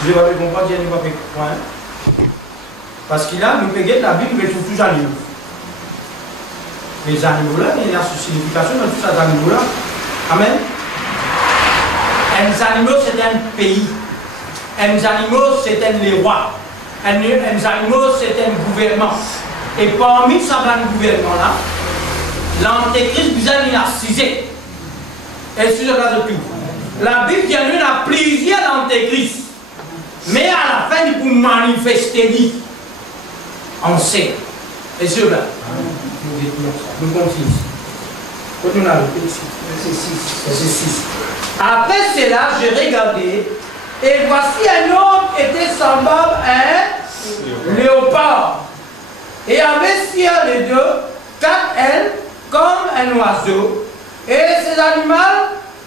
Si je vais comprendre, je ne vais pas comprendre. Parce que là, nous payons la Bible, mais tous les animaux. Les animaux-là, il y a une signification dans tous ces animaux-là. Amen. Les animaux, c'est un pays. Les animaux, c'est un roi. Les animaux, c'est un gouvernement. Et parmi ce gouvernement-là, l'antéchrist vous a narcisé. Et sur le cas de tout. La Bible dit qu'il y a plusieurs antéchrists. Mais à la fin, il peut manifester. On sait. Et sur là. Nous continuons. Continuons à verset 6. Après cela, j'ai regardé. Et voici un homme était semblable à un léopard. Et avait sur les deux 4 ailes comme un oiseau. Et ces animaux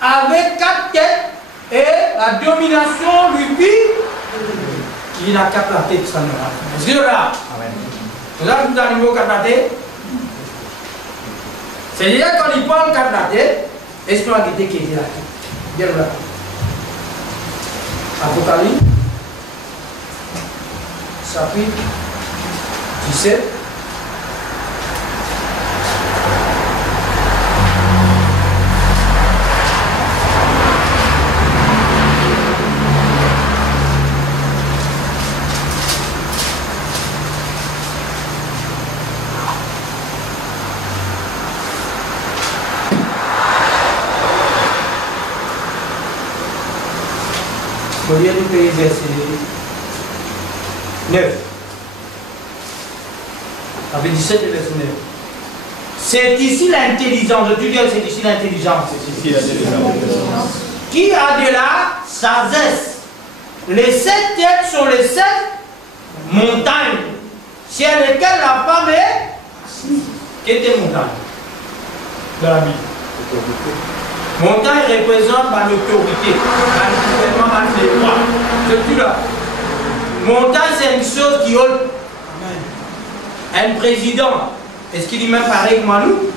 avaient 4 têtes. Et la domination lui fit qu'il a 4 la tête, ça ne va pas. Est-ce que là? Vous avez tous les animaux 4 la tête? C'est-à-dire quand il parle 4 la tête, est-ce qu'on a quitté qui était la tête? Bien là. Apocalypse, chapitre 17. Au lieu du pays verset 9. Avec 17 et verset 9. C'est ici l'intelligence. Je te dis, c'est ici l'intelligence. Qui a de la sagesse. Les 7 têtes sont les 7 montagnes sur lesquelles la femme est assise. Quelle est montagne dans la Bible? Montagne représente l'autorité, le gouvernement, les rois. C'est tout là. Montagne, c'est une chose qui haute. Un président, est-ce qu'il dit même pareil que Malou?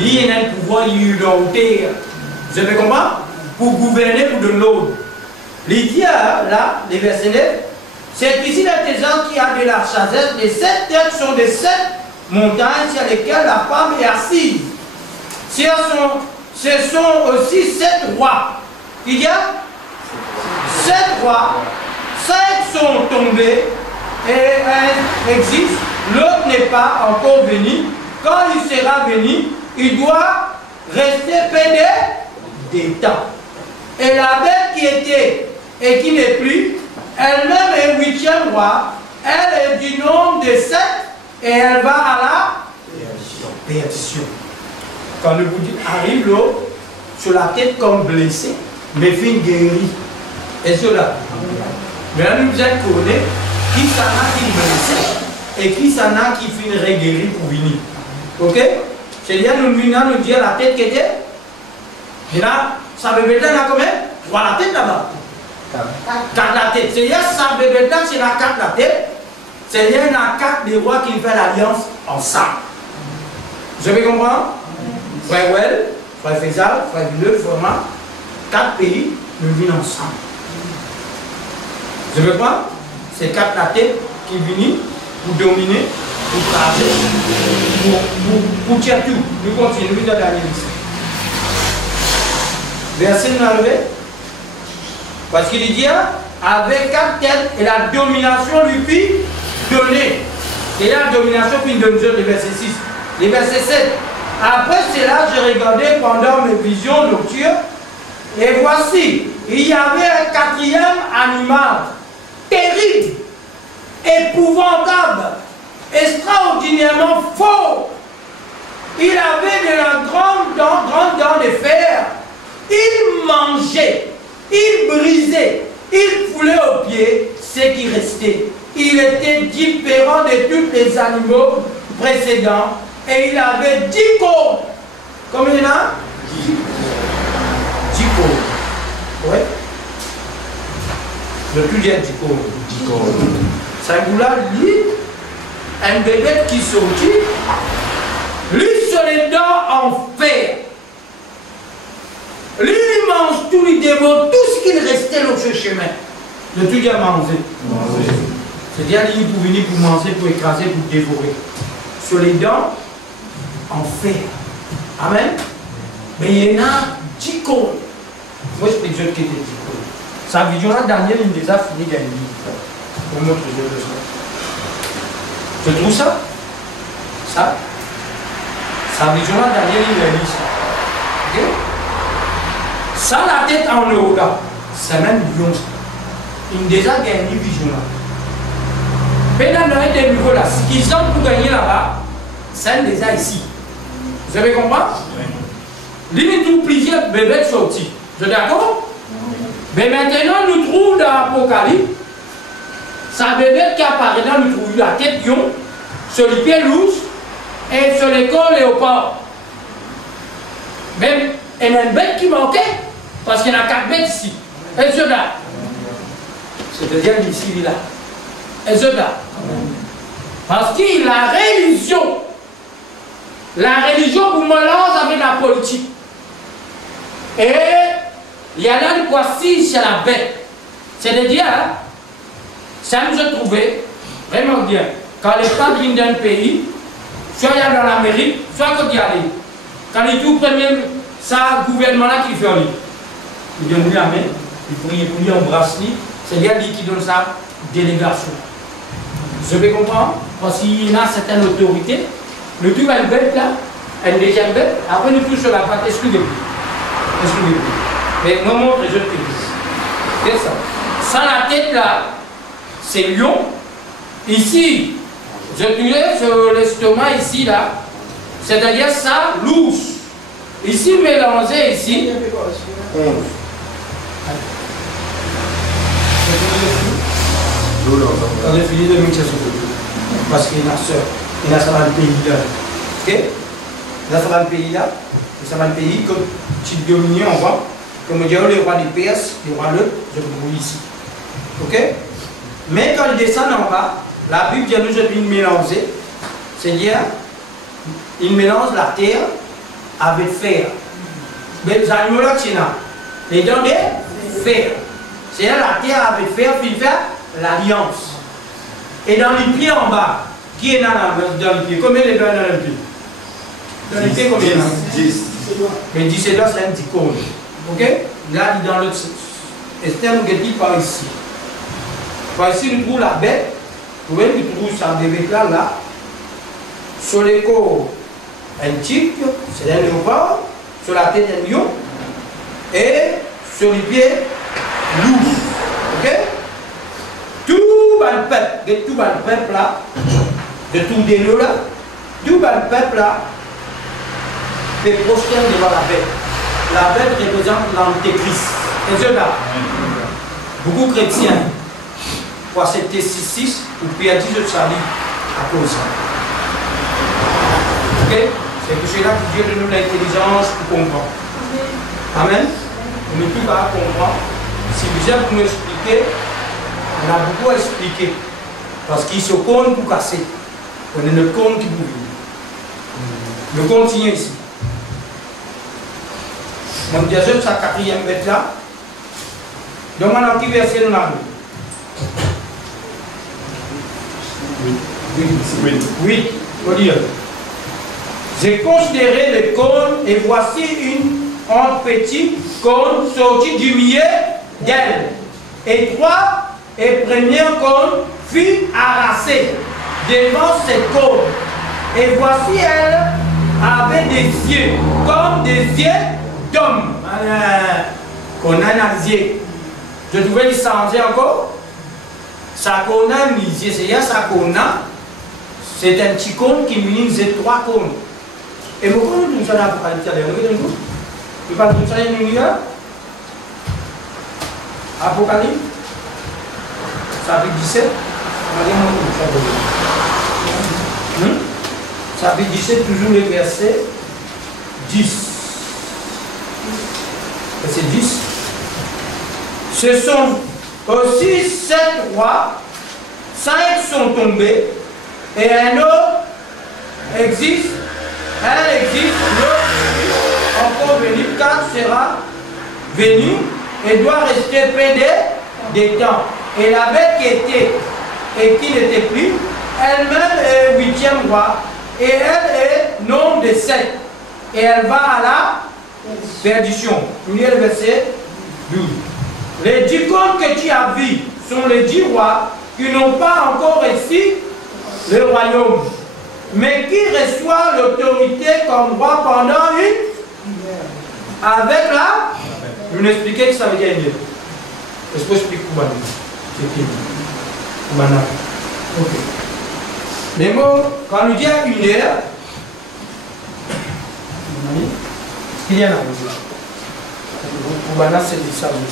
Il a un pouvoir, il a une autorité. Vous avez compris? Pour gouverner, pour de l'ordre. Il dit là, les versets 9, c'est ici l'intelligence qui a de la sagesse. Les 7 têtes sont des 7 montagnes sur lesquelles la femme est assise. Ce sont aussi 7 rois. Il y a 7 rois, 5 sont tombés et un existe, l'autre n'est pas encore venu. Quand il sera venu, il doit rester pédé des temps. Et la bête qui était et qui n'est plus, elle-même est 8e roi, elle est du nombre de 7 et elle va à la perdition. Quand le bouddhiste arrive là, sur la tête comme blessé, mais fin guéri. Et cela. Mais là, nous allons connaître qui s'en a qui est blessé et qui s'en a qui finirait guéri pour venir. Ok? C'est-à-dire, nous venons nous dire la tête qui était. Et là, ça veut dire là combien? 3 la tête là-bas. 4 la tête. C'est-à-dire, ça veut dire c'est la 4 la tête. C'est-à-dire, il y a 4 des rois qui font l'alliance ensemble. Vous avez compris? Frère Well, Frère Faisal, Frère Villeux, Frère 4 pays, nous vivons ensemble. Vous savez quoi? C'est 4 la tête qui viennent pour dominer, pour tracer, pour tirer tout. Nous continuons dans la liste. Verset 9. Parce qu'il dit, avec 4 têtes et la domination lui fit donner. Et la domination puis donne le verset 6. Le verset 7. Après cela, j'ai regardé pendant mes visions nocturnes, et voici, il y avait un 4e animal, terrible, épouvantable, extraordinairement fort. Il avait de la grande dent de fer. Il mangeait, il brisait, il foulait aux pieds ce qui restait. Il était différent de tous les animaux précédents. Et il avait 10 cônes. Combien il y en a? 10 cônes. Oui. Je peux dire 10 cônes. 10 cônes. Ça vous l'a dit, un bébé qui sortit, lui sur les dents en fer. Lui, il mange tout, il dévore tout ce qu'il restait sur ce chemin. Je peux dire manger. C'est-à-dire, il est pour venir pour manger, pour écraser, pour dévorer. Sur les dents, en fer. Amen. Mais il y en a 10 cônes. Moi, je peux dire qu'il y a 10 cônes. Sa vision là, Daniel, il les a fini d'un livre. Pour montrer le ça. Tu trouves ça? Ça? Sa vision-là, Daniel, il a dit ça. Ok? Sans la tête en haut, là, c'est même lion. Il a déjà gagné une vision-là. Mais dans le niveau là, ce qu'ils ont pour gagner là-bas, c'est déjà ici. Vous avez compris? Limite tout plusieurs bébés sortis. Vous êtes d'accord? Mais maintenant, nous trouvons dans l'Apocalypse, sa bébé qui apparaît là, nous trouvons la tête lion, sur les pieds louches et sur les corps léopard. Même, il y a une bête qui manquait, parce qu'il y en a 4 bêtes ici. Et ceux-là. C'est-à-dire ici, là. Et ceux-là. Parce que la religion vous mélange avec la politique. Et il y en a une poissille chez la bête. C'est-à-dire, ça nous a trouvé vraiment bien. Quand les femmes viennent d'un pays, soit il y a dans l'Amérique, soit quand il y a les. Quand les tout premiers, ça, le gouvernement-là qui fait en ligne. Il donne la main, il embrasse lui, c'est-à-dire lui qui donne sa délégation. Vous avez compris? Parce qu'il y a certaines autorités, le tout va une bête là, une deuxième bête, après nous tous sur la patte, excusez-moi. Mais moi, montre, je te dis. C'est ça. Sans la tête là, c'est lion. Ici, je dirais sur l'estomac ici là, c'est-à-dire ça, louche. Ici, mélangé ici. Quand j'ai fini de mixer parce qu'il y a ça, il y a ça dans le pays là. Ok? Il y a ça dans le pays là. Et ça dans le pays, comme tu domines, on voit. Comme on dit, le roi des Perses, le roi le, je vous ici. Ok? Mais quand il descend en bas, la Bible dit nous de mélanger. C'est-à-dire, il mélange la terre avec fer. Mais les animaux là, c'est là. Les dents de fer. C'est-à-dire la terre avec fer, puis faire l'alliance. Et dans les pieds en bas, qui est dans les pieds? Combien de doigts dans les pieds? Dans les pieds, combien? 10. Mais 10 c'est là, c'est un petit cône. Ok? Là, dans l'autre externe, nous dit par ici. Par ici, nous trouvons la bête. Vous voyez, nous trouvons sa bébé là, là. Sur les corps, un tigre, c'est un léopard. Sur la tête, un lion. Et sur les pieds, louche. Ok? Tout le peuple là, de tout des lieux là, tout le peuple là, est prosterné devant la bête. La bête représente l'antéchrist. Et ceux là, beaucoup de chrétiens, pour accepter 6-6, ou puis à 10 de salut à cause de ça. Ok? C'est pour cela que Dieu donne nous l'intelligence pour comprendre. Amen? On ne peut pas comprendre. Si vous êtes pour nous expliquer, on a beaucoup à expliquer. Parce qu'il se compte pour casser. On est le compte qui vous vit. Le continue ici. Donc, bien sûr, sa 4e bête là. Donc, on a un petit verset dans la Oui, faut dire. J'ai considéré les cônes et voici un petit cône sorti du milieu d'elle. Et 3 et première cône fut arrachée devant cette cône. Et voici elle avait des yeux comme des yeux d'homme. Qu'on a un yeux. Je trouvais les changer encore. Ça qu'on a mis, c'est ça qu'on a. C'est un petit cône qui unit ces 3 cônes. Et pourquoi nous sommes l'Apocalypse à l'heure? Tu parles de ça, il y a Apocalypse, chapitre 17. Chapitre 17, toujours le verset 10. Verset 10. Ce sont aussi 7 rois, 5 sont tombés, et un autre existe. Un existe, l'autre encore venu, 4 sera venu et doit rester près des temps. Et la bête qui était et qui n'était plus, elle-même est 8e roi, et elle est nombre de 7. Et elle va à la perdition. Vous lisez le verset 12. Les 10 cônes que tu as vus sont les 10 rois qui n'ont pas encore réussi le royaume. mais qui reçoit l'autorité comme roi pendant une avec la. Je vous expliquer que ça veut dire une heure. Est-ce que je explique Koubana? C'est qui? Koubana. Ok. Les mots, quand on dit à une heure, il y a là. Koubana, c'est du savon.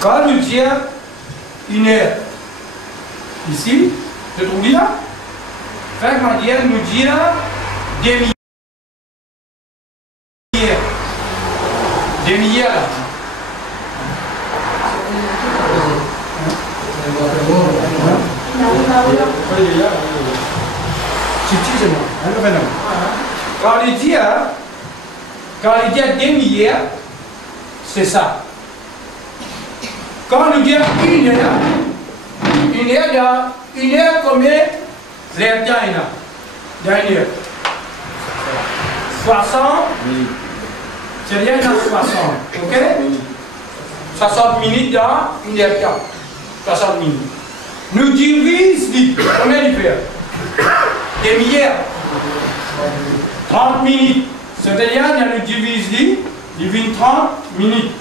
Quand nous disons une heure, ici, je trouve là, fait qu'on dit nous disons demi-heure. Demi-heure. Quand on dit demi-heure, c'est ça. Quand on dit une heure combien l'heure dans une heure 60 minutes. C'est bien dans 60, ok? 60 minutes dans une heure temps. 60 minutes. Nous divisons combien il fait? Demi-heure. 30 minutes. C'est-à-dire, nous divisons 30 minutes.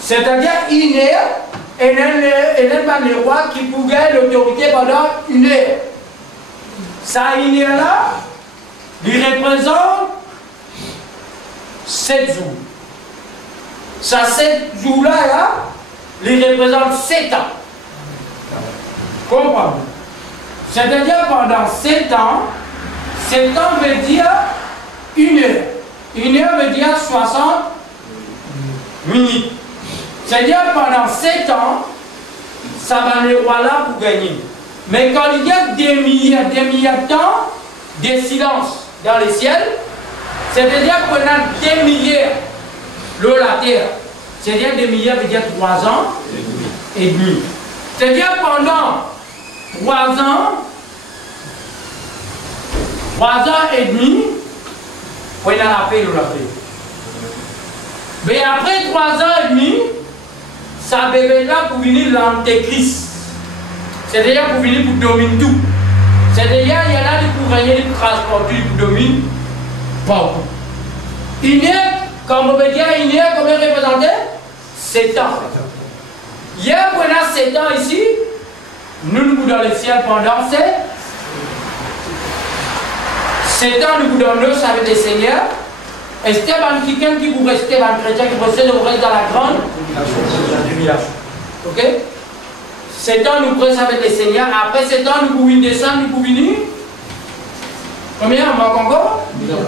C'est-à-dire, une heure, et n'est pas le roi qui pouvait l'autorité pendant une heure. Ça, une heure là, il représente 7 jours. Ça, 7 jours là, il représente 7 ans. Comprenez? C'est-à-dire, pendant 7 ans, 7 ans veut dire une heure. Une heure veut dire 60 minutes. C'est-à-dire pendant 7 ans, ça va le roi là pour gagner. Mais quand il y a demi-heure temps de silence dans le ciel, c'est-à-dire pendant demi-heure, l'eau la terre, c'est-à-dire demi-heure veut dire 3 ans et demi. C'est-à-dire pendant 3 ans et demi, on a la paix, la paix. Mais après 3 ans et demi, ça bébé là pour venir l'antéchrist. C'est-à-dire pour venir pour dominer tout. C'est-à-dire il y a là pour régner, pour transporter, pour dominer. Bon. Une heure, comme on veut dire, une heure, combien représenté? 7 ans. Hier, on a 7 ans ici. Nous dans le ciel pendant 7 ans, nous gouvernons avec le Seigneur. Esteban, quelqu'un qui vous reste, un chrétien qui possède, vous reste dans la grande tribulation. Ok? 7 ans, nous prêtons avec le Seigneur. Après 7 ans, nous pouvons descendre, nous pouvons venir. Combien on va encore? 1000 ans.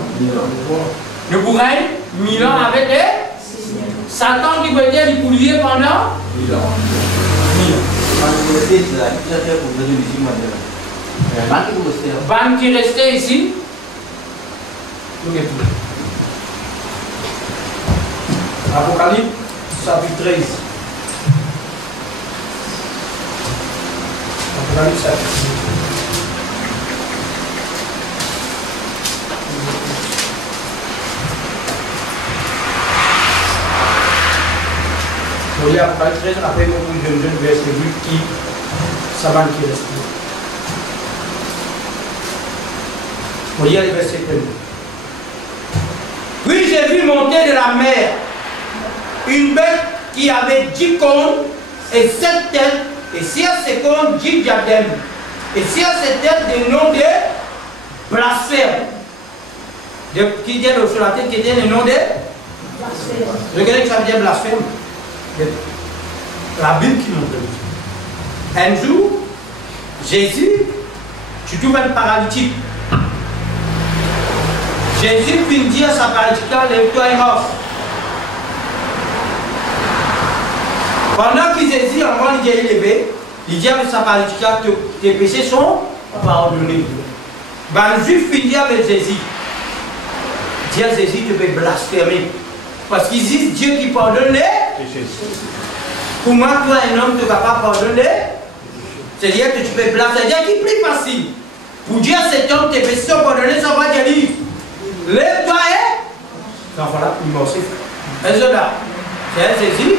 Nous pourrons 1000 ans avec les Satan qui peut être dépouillé pendant 1000 ans. 1000 ans. Van qui restait ici. Apocalypse, chapitre 13. Apocalypse, chapitre 13. Vous voyez, Apocalypse 13, après, je vais verset 8 qui, ça va qui reste. Vous voyez, le verset 1. Puis j'ai vu monter de la mer une bête qui avait 10 cornes et 7 têtes, et sur ces cornes 10 diadèmes, et sur ces têtes des noms de blasphèmes. Qui dit sur la tête qui était le nom de blasphème. Regardez que ça veut dire blasphème. La Bible qui montre. Un jour, Jésus, tu trouves un paralytique. Jésus puis dit à sa paralytique, lève-toi et marche. Pendant que Jésus, avant de dire levé, il dit à sa paralytique, tes péchés sont pardonnés. Ben, le juif finit avec Jésus. Dit à Jésus, tu peux blasphémer. Parce qu'ils disent Dieu qui pardonne les péchés. Pour moi, toi, un homme, tu ne vas pas pardonner. C'est-à-dire que tu peux blasphémer. C'est-à-dire qu'il est plus facile. Pour dire à cet homme, tes péchés sont pardonnés, ça va te dire. Lève-toi et. Donc voilà, il m'a aussi fait. C'est Jésus,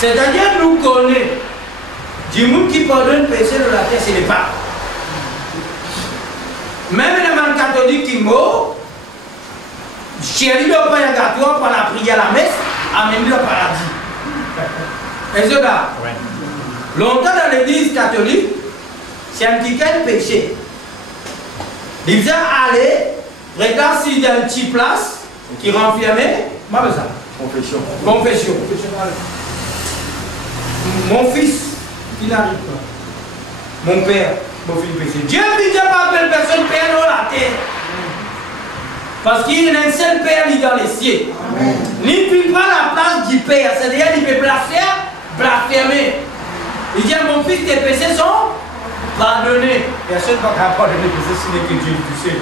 C'est-à-dire nous connaissons du monde qui pardonne le péché de la terre, c'est les papes. Même les gens catholiques qui meurent, chérie le purgatoire pour la prière à la messe, amène le paradis. Et ce gars, longtemps dans l'église catholique, c'est un petit péché. Il vient aller, regarde s'il y a une petite place qui renfermée, moi ça. Confession. Confession. Mon fils, il n'arrive pas. Mon père, mon fils péché. Dieu ne dit pas appelle personne père dans la terre. Parce qu'il y a un seul père qui est dans les cieux. Il ne peut pas la place du père. C'est-à-dire qu'il peut blasphémer. Il dit à mon fils, tes péchés sont pardonnés. Personne ne va pas pardonner les péchés si ce n'est que Dieu, tu sais.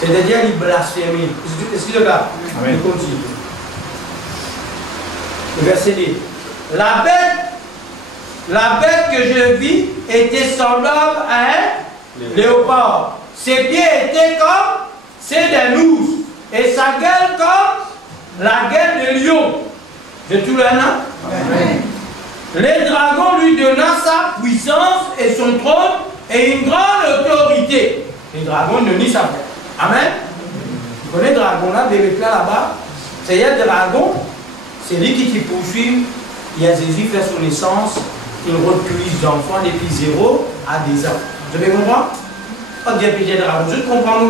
C'est-à-dire qu'il blasphème. Excusez-moi. Il continue. Le verset dit, la bête que je vis était semblable à un léopard. Ses pieds étaient comme ceux d'un ours et sa gueule comme la gueule de lion. De tout le nom. Le dragon lui donna sa puissance et son trône et une grande autorité. Le dragon ne nie sa paix. Amen. Vous connaissez le dragon là, là-bas? C'est le dragon. C'est lui qui te poursuit. Il y a Jésus fait son naissance. Il recueille les enfants depuis 0 à 10 ans. Vous avez compris? Oh Dieu, péché dragon. Je comprends.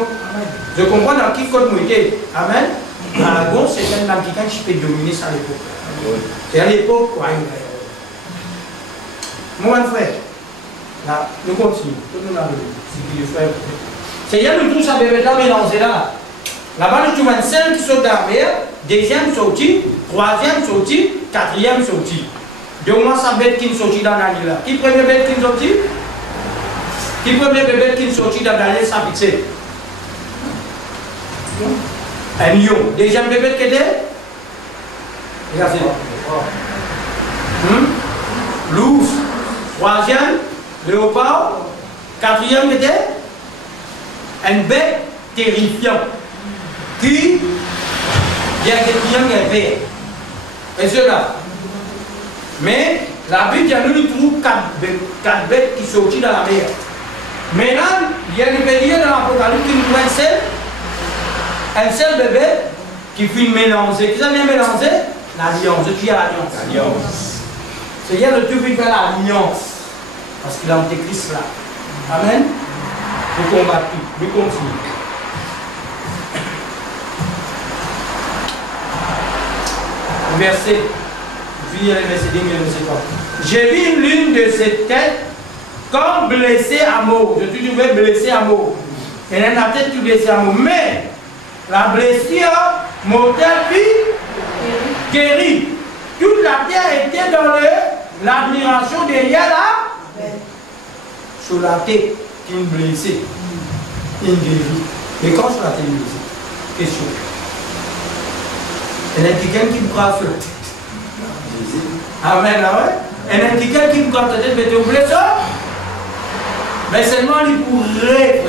Je comprends dans qui code mouillé. Amen. Dragon, c'est un homme qui peut dominer ça à l'époque. C'est à l'époque, mon frère, là, nous continuons. C'est là nous tous à bébé là mélangé là. Là-bas, nous trouvons 5 qui sont d'arrière, deuxième sortie, troisième sortie, quatrième sortie. Donc, moi, ça bête qui sortit dans l'année là. Qui premier bête qui sortit? Qui premier bébé qui sortit dans l'année, ça fixé? Un lion. Deuxième bébé qui était? Regardez. L'ours. Troisième, léopard. Quatrième était un bête terrifiant qui a des clients qui est et cela. Mais la Bible nous trouve 4 bêtes qui sortent dans la mer. Maintenant, il y a une bélier dans l'Apocalypse qui nous trouve un seul bébé qui fait mélanger. Qui s'est mélangé? L'alliance. Qui a l'alliance? C'est-à-dire le Dieu qui fait l'alliance. Parce qu'il a l'antéchrist là. Amen. Nous combattons. Nous continuons. Verset. Puis il y a le verset 2, j'ai vu une lune de cette tête comme blessée à mort. Je suis trouvé blessée à mort. Elle a la tête qui blessée à mort. Mais la blessure mortelle fut guérie. Toute la terre était dans l'admiration derrière là. Sur la tête qui est blessée. Une guérie. Mais quand sur la tête blessée? Question. Il y a quelqu'un qui me croit sur la tête. Amen, là, ouais. Il y a quelqu'un qui me croit sur la tête, mais tu oublies ça? Mais seulement il pourrait,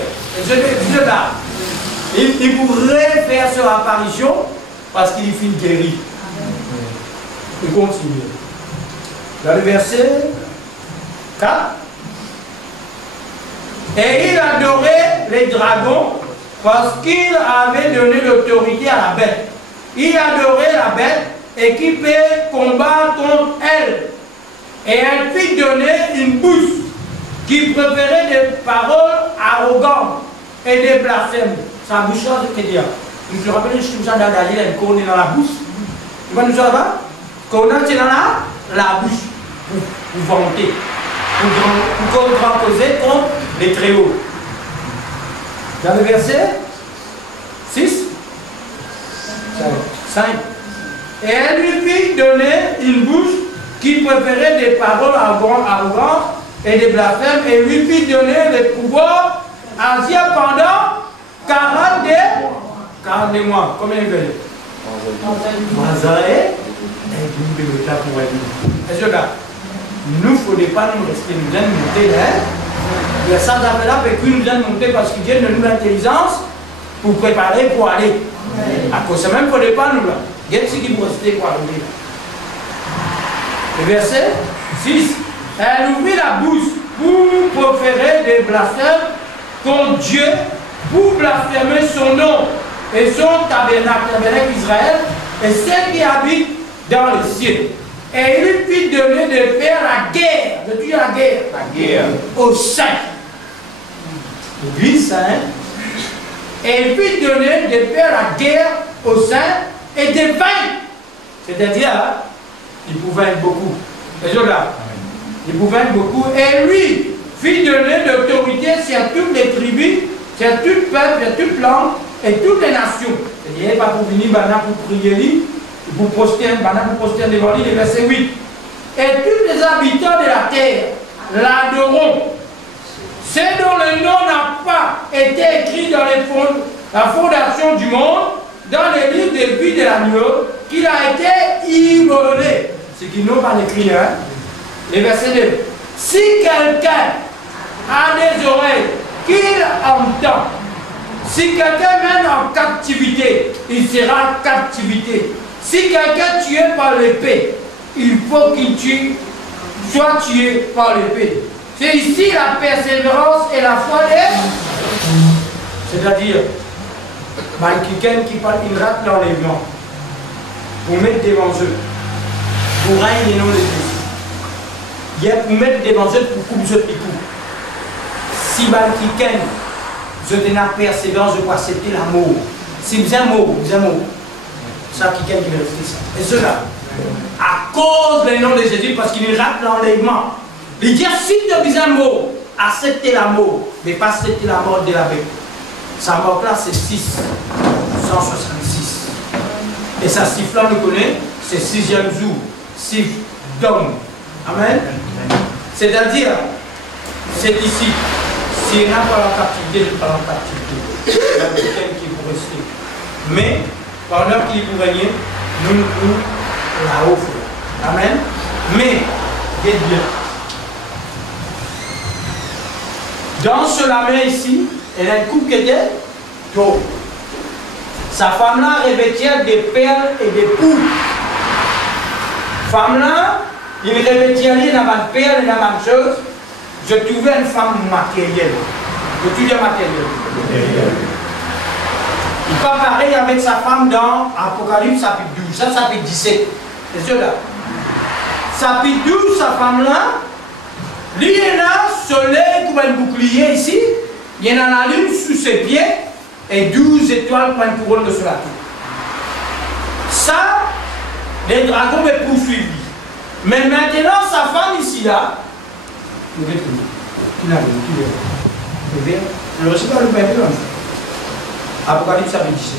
il pourrait faire son apparition parce qu'il finit guéri. Il continue. Dans le verset 4. Et il adorait les dragons parce qu'il avait donné l'autorité à la bête. Il adorait la bête et qui peut combattre contre elle. Et elle fit donner une bouche qui préférait des paroles arrogantes et des blasphèmes. Sa bouche là, c'est dire. Nous nous rappelons que ça il y a une corne dans la bouche. Tu vois nous ça va? Corne c'est dans la bouche. Pour vanter. Pour causer contre les très hauts. Dans le verset 6, 5. Et elle lui fit donner une bouche qui préférait des paroles arrogantes et des blasphèmes et lui fit donner le pouvoir à Dieu pendant 40 mois. Combien il veut? Mazaré et là pour elle. Est-ce que là, nous ne faudrait pas nous rester, nous allons monter là. Il y a ça là, et puis nous allons monter parce que Dieu donne nous l'intelligence pour préparer pour aller. À cause de ça même, il ne faudrait pas nous là. Qu'est-ce qui vous reste pour arriver? Le verset 6. Elle ouvrit la bouche pour proférer des blasphèmes contre Dieu, pour blasphémer son nom et son tabernacle Israël, et ceux qui habitent dans le ciel. Et il lui fit donner de faire la guerre, de tuer la guerre aux saints. L'Église sainte. Et il fit donner de faire la guerre aux saints et de vaincre. C'est-à-dire, il pouvait être beaucoup. Là, il pouvait être beaucoup. Et lui fit donner l'autorité sur toutes les tribus, sur tout peuple, sur toute langue et toutes les nations. Il n'y a pas pour venir pour prier, pour poster devant lui, le verset 8. Et tous les habitants de la terre l'adoreront. C'est dont le nom n'a pas été écrit dans la fondation du monde, dans les livres de vie de l'agneau, qu'il a été immolé. Ce qui n'ont pas écrit, hein. Le verset 2. Si quelqu'un a des oreilles, qu'il entend. Si quelqu'un mène en captivité, il sera en captivité. Si quelqu'un tué par l'épée, il faut qu'il soit tué par l'épée. C'est ici la persévérance et la foi des... C'est-à-dire, quelqu'un qui parle, il rate l'enlèvement. Vous mettez devant eux. Pour régner les noms de Jésus. Il y a pour mettre devant eux pour couper ce petit coup. Si quelqu'un, je tenais à persévérance, je peux accepter l'amour. Si vous êtes mot, vous êtes mot. C'est quelqu'un qui veut ça. Et cela, à cause des noms de Jésus, parce qu'il rate l'enlèvement. Il dit, si tu dis un mot, acceptez la mort, mais pas accepter la mort de la bête. Sa mort là, c'est 666. Et sa siffle, on le connaît, c'est 6e jour. Siffle d'homme. Amen. C'est-à-dire, c'est ici. S'il n'y a pas la captivité, je parle en captivité. Il y a quelqu'un qui peut rester. Mais, pendant qu'il peut régner, nous là-haut. Amen. Mais, dites bien. Dans ce main ici, elle a un couple qui était d'or. Sa femme-là revêtait des perles et des poux. Femme-là, il revêtait dans ma perle et dans ma chose. Je trouvais une femme matérielle. Je trouvais matérielle. Il pas pareil avec sa femme dans Apocalypse chapitre 12. Ça, chapitre 17. C'est cela. Chapitre 12, sa femme-là, lui, il a soleil comme un bouclier ici. Il y en a la lune sous ses pieds et 12 étoiles comme une couronne de sur la tour. Ça, les dragons me poursuivent. Mais maintenant, sa femme ici, là, le reçu par le Père comme ça. Apocalypse chapitre 17.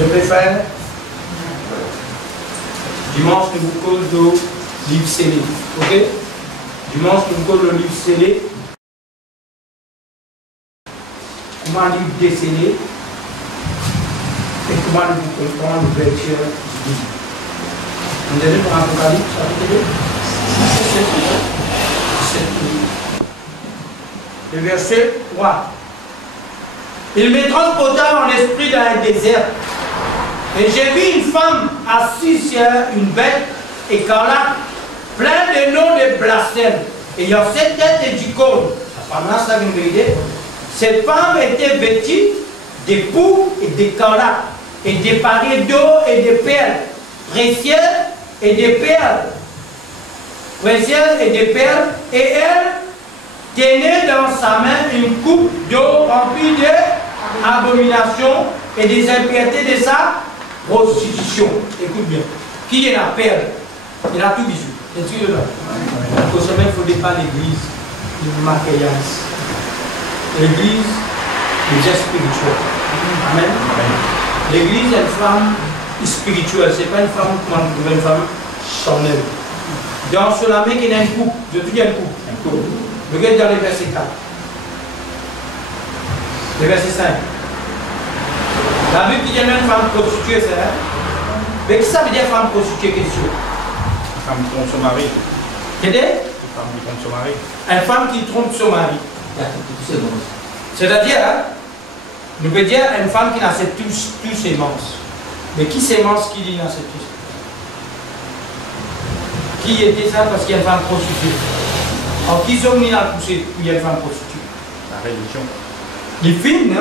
Je préfère dimanche que vous cause de livre scellé. Ok? Dimanche que vous cause le livre scellé. Comment un livre décellé et comment l'ouverture du livre. Vous avez pour Apocalypse chapitre 2. Le verset 3. Il me transporta en esprit dans un désert. Et j'ai vu une femme assise sur une bête écarlate, pleine de noms de blasphème, ayant 7 têtes et 10 cornes. La femme-là, ça vient me dire. Cette femme était vêtue de poux et d'écarlate, et de parées d'eau et de perles, précieuses et de perles. Précieuses et de perles, et elle tenait dans sa main une coupe d'eau remplie d'abominations et des impiétés de sa prostitution. Écoute bien. Qui est la perle? Il a tout bisou. C'est sûr là. Au sommet, il ne faut pas l'église. Il matérialise. L'église, les gestes spirituels. Amen. L'église est une femme spirituelle. Ce n'est pas une femme comme une femme charnelle. Dans ce lamé, il y a une coupe. Je te dis une coupe. Regarde dans le verset 4. Le verset 5. La Bible dit qu'il y a une femme prostituée, c'est vrai. Mais qu'est-ce que ça veut dire femme prostituée, question? Une femme qui trompe son mari. Qu'est-ce que c'est? Une femme qui trompe son mari. Une femme qui trompe son mari. C'est-à-dire, nous pouvons dire une femme qui n'a tous ses mens. Mais qui sémence qui dit dans cette histoire? Qui était ça parce qu'il y a une femme prostituée? Alors, qui sont mis à pousser où il y a une femme prostituée? La religion. Les films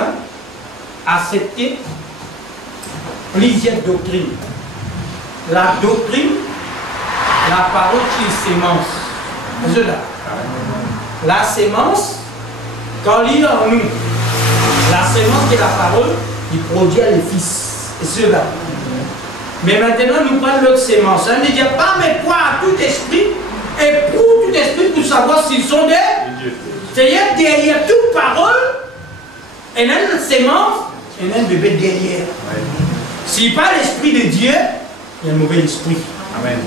accepter plusieurs doctrines. La doctrine, la parole qui est sémence. Cela. La sémence, quand il y a en nous, la sémence de la parole, il produit les fils. Et cela. Mais maintenant, nous parlons de l'autre sémence. Ça ne dit pas, mais quoi à tout esprit, et pour tout esprit, pour savoir s'ils sont des. C'est-à-dire, derrière toute parole, il y a une sémence, il y a un bébé derrière. Ouais. Si pas l'esprit de Dieu, il y a un mauvais esprit. Amen.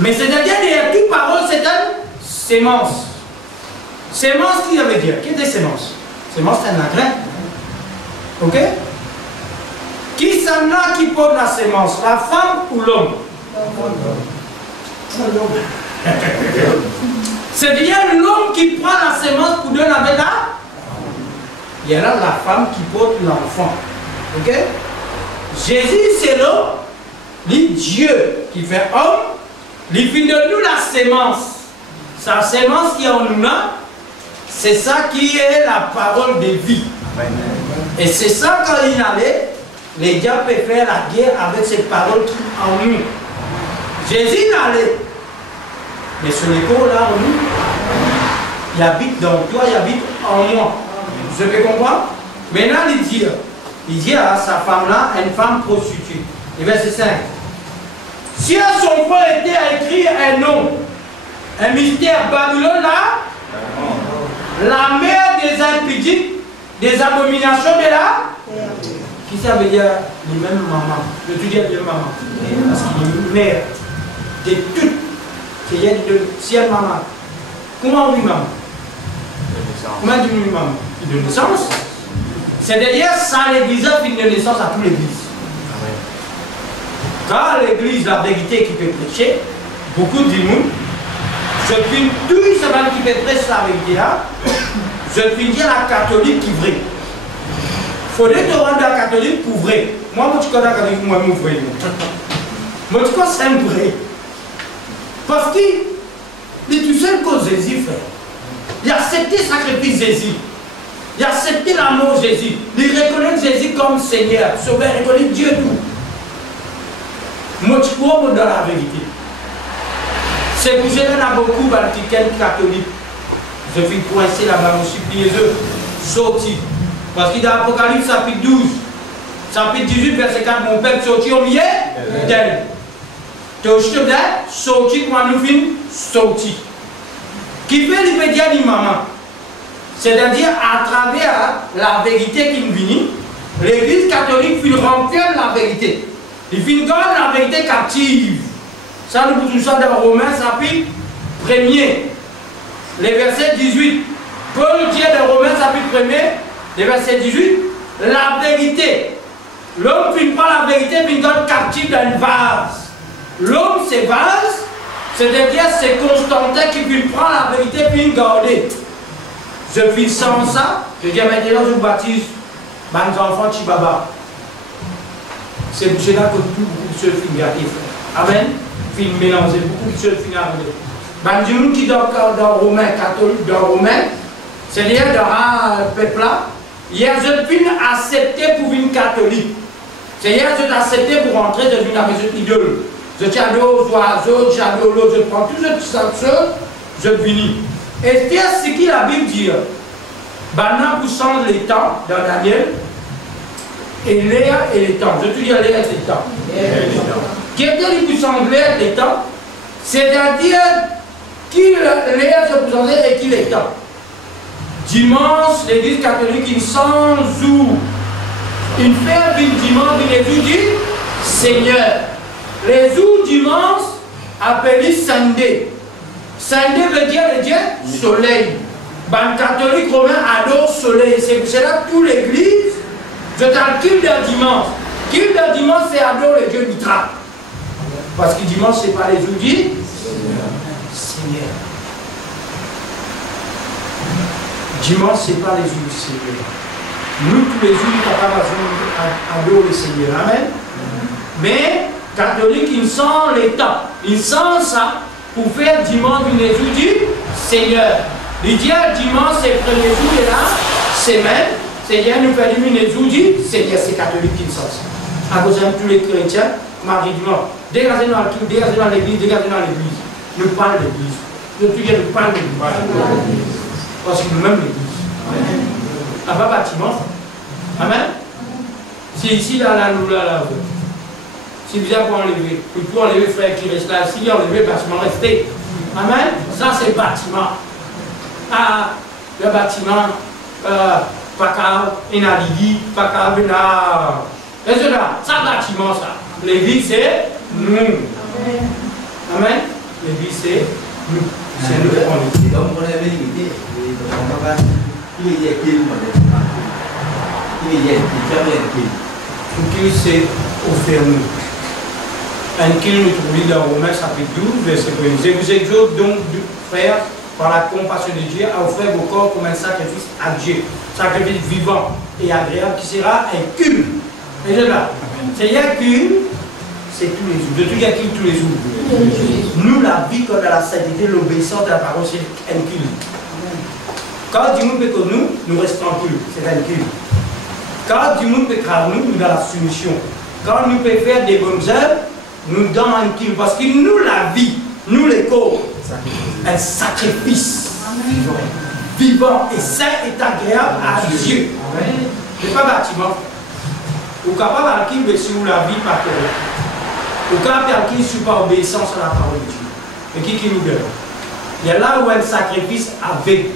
Mais c'est-à-dire, derrière toute parole, c'est une sémence. Sémence, qui veut dire? Qu'est-ce que c'est sémence? Sémence, c'est un grain. Ok? Qui s'en a qui porte la sémence? La femme ou l'homme? C'est-à-dire l'homme qui prend la sémence pour donner avec la. Il y a là la femme qui porte l'enfant. Ok? Jésus, c'est l'homme, Dieu qui fait homme, il fait de nous la sémence. Sa sémence qui est en nous là, c'est ça qui est la parole de vie. Et c'est ça quand il allait, les diables peuvent faire la guerre avec cette parole qui est en nous. Jésus n'allait. Mais ce n'est pas là en nous. Il habite dans toi, il habite en moi. Vous avez compris? Maintenant, il dit à sa femme-là, une femme prostituée. Et verset 5. Si à son frère était à écrire un nom, un mystère, Babylone là, la mère des impudiques, des abominations de la. Qui ça veut dire les mêmes mamans? Je te dis les mêmes mamans. Parce qu'il est mère de toutes. C'est-à-dire de ciel maman. Comment on dit maman? Comment on dit maman? De naissance. C'est-à-dire, ça l'église a fini de naissance à toute l'église. Quand l'église, la vérité qui peut prêcher, beaucoup disent nous, je finis tout ce qui peut prêcher la vérité là, je finis la catholique qui vraie. Il faudrait te rendre la catholique pour vrai. Moi, je connais la catholique, moi, je vrai. Moi, je connais c'est un vrai. Parce qu'il est tout seul que Jésus fait. Il a accepté le sacrifice de Jésus. Il a accepté l'amour de Jésus. Il reconnaît Jésus comme Seigneur, Sauveur, il reconnaît Dieu tout. Moi, je crois dans la vérité. C'est pour ça qu'il y a beaucoup de catholiques. Je suis coincé là-bas, je suis plié, sorti. Parce qu'il y a l'Apocalypse chapitre 12, chapitre 18, verset 4, mon père sorti au milieu d'elle. Tu as sorti quand nous finissons, sorti. Qui fait l'immédiat du maman? C'est-à-dire à travers la vérité qui nous vient, l'église catholique finit remplir la vérité. Il finit garder la vérité captive. Ça nous pousse ça dans Romains chapitre 1er, les versets 18. Paul dit dans Romains chapitre 1er, les versets 18, la vérité. L'homme finit pas la vérité, finit garde captive dans une vase. L'homme c'est vase, c'est-à-dire c'est Constantin qui finit prendre la vérité et finit garder. Je fais sans ça, je dis maintenant je baptise mes enfants Chibaba. C'est pour cela que beaucoup de choses finissent gâtés. Amen. Finissent mélangés, beaucoup de choses finissent arrêtées. Bandinou qui dans Romain, catholique, dans Romain, c'est-à-dire dans le peuple là, hier je finis accepté pour une catholique. C'est-à-dire je suis accepté pour rentrer dans une maison idole. Je tiens aux oiseaux, je tiens l'eau, je prends tout ce choses, je finis. Et c'est ce que la Bible dit. Maintenant, vous sentez les temps dans Daniel, et Léa et les temps. Je te dis Léa et les temps. Quelqu'un qui vous semble les temps, c'est-à-dire qui Léa se présentait et qui les temps. Dimanche, l'église catholique, il sans jour. Une fête du dimanche, il est dit Seigneur. Les jours dimanche, appelés Sunday. Sunday veut dire le Dieu soleil. Le catholique romain adore soleil. C'est pour cela que toute l'église, je t'en culte de dimanche. Culte de dimanche, c'est adore le Dieu Mitra. Parce que dimanche, ce n'est pas les jours du Seigneur. Dimanche, ce n'est pas les jours du Seigneur. Nous, tous les jours, nous sommes capables d'adorer le Seigneur. Amen. Mais, catholique, ils sont l'État. Ils sont ça pour faire dimanche une jour du Seigneur. Le dimanche, c'est le premier jour de la semaine. Seigneur nous fait une jour du Seigneur. C'est catholique qui sont ça. À cause de tous les chrétiens, mardi dimanche. Dégagez dans l'église, dégagez dans l'église. Nous parlons de l'église. Nous parlons de l'église. Parce que nous-mêmes l'église. À pas bâtiment. Amen. C'est ici, là, là. Si vous avez enlevé, vous pouvez enlever frère qui reste là. Si vous enlevez le bâtiment, restez. Amen. Ça, c'est le bâtiment. Ah, le bâtiment, Paka, Enadidi, Paka, Bena. Et cela, ça, bâtiment, ça. L'église, c'est nous. Amen. L'église, c'est nous. C'est nous qu'on est. Donc, on avait l'idée. Il y a qu'il Qu'il c'est offert nous. Un qu'il nous trouve dans Romains chapitre 12, verset 1. Je vous exhorte donc, frères, par la compassion de Dieu, à offrir vos corps comme un sacrifice à Dieu. Sacrifice vivant et agréable qui sera un culte. Et là, c'est un culte, c'est tous les jours. De tout, il y a culte tous les jours. Nous, la vie comme dans la sainteté, l'obéissance de la parole, c'est un culte. Quand Dieu peut que nous restons en culte, c'est un culte. Quand Dieu peut créer nous dans la soumission. Quand nous pouvons faire des bonnes œuvres, nous donnons un culte. Parce que nous, la vie, nous les corps, un sacrifice vivant et saint et agréable à Dieu. Ce n'est pas bâtiment. Vous êtes capable de culte sur la vie par terre. Vous êtes capable de culte sur pas obéissance à la parole de Dieu. Mais qui nous donne? Il y a là où un sacrifice avec,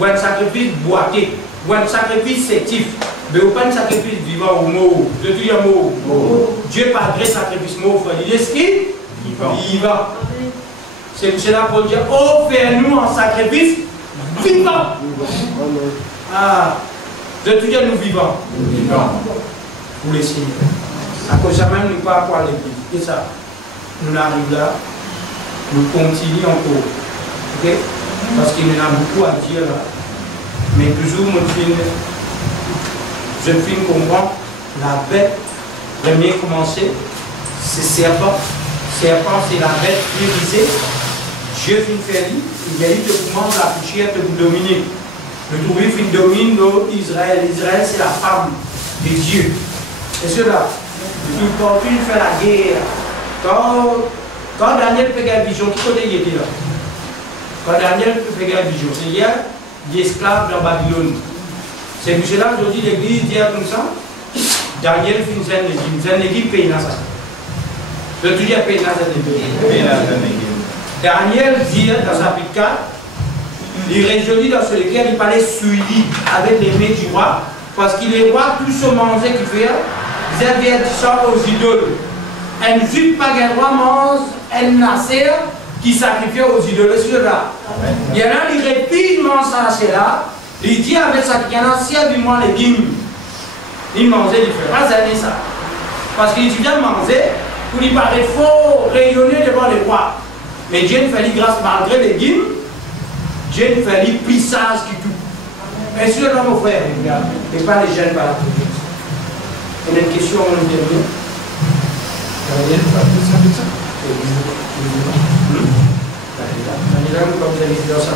ou un sacrifice boité, ou un sacrifice sétif. Mais vous pas un sacrifice vivant ou mort. Je dis un mot. Dieu pas gré sacrifice mort. Il dit ce qui vivant. C'est pour cela pour dire offre-nous un sacrifice vivant. Ah, de tout dire nous vivants. Pour les signes. À cause de même nous pas pour l'église. Et ça, nous arrivons là, nous continuons encore. Ok? Parce qu'il y en a beaucoup à dire là. Mais toujours mon film. Je finis comprendre la bête, premier commencer, c'est serpent. Serpent, c'est la bête brisée. Dieu finit faire lui, il y a eu de comment la poussière de vous dominer. Le trouver fin domine Israël. Israël, c'est la femme de Dieu. Et cela, il continue de faire la guerre. Quand Daniel fait la vision, qui côté il était là? Quand Daniel fait la vision, c'est hier, des esclaves dans Babylone. C'est pour cela qu'aujourd'hui l'église dit comme ça, Daniel finit une église paye dans ça. Je te dis à payer dans cette église. Daniel dit dans sa chapitre 4, il résolut dans ce lequel il parlait suivi avec les mains du roi, parce qu'il est roi, tout ce manger qu'il fait, ils avertissant aux idoles. Un juif pas un roi mange un nasser qui sacrifie aux idoles. Cela. Il y en a qui rapidement ça, c'est là. Il dit avec ça qu'il y en a servi-moi les guignes. Il mangeait, il fait pas ça. Parce qu'il dit bien manger, pour lui paraît faux, rayonner devant les rois. Mais Dieu ne fait lui grâce malgré les guignes. Dieu ne fait lui plus sage que tout. Bien sûr, là, mon frère, et pas les jeunes par la politique. Il y a une question, on nous dit. Comme vous avez dit dans sa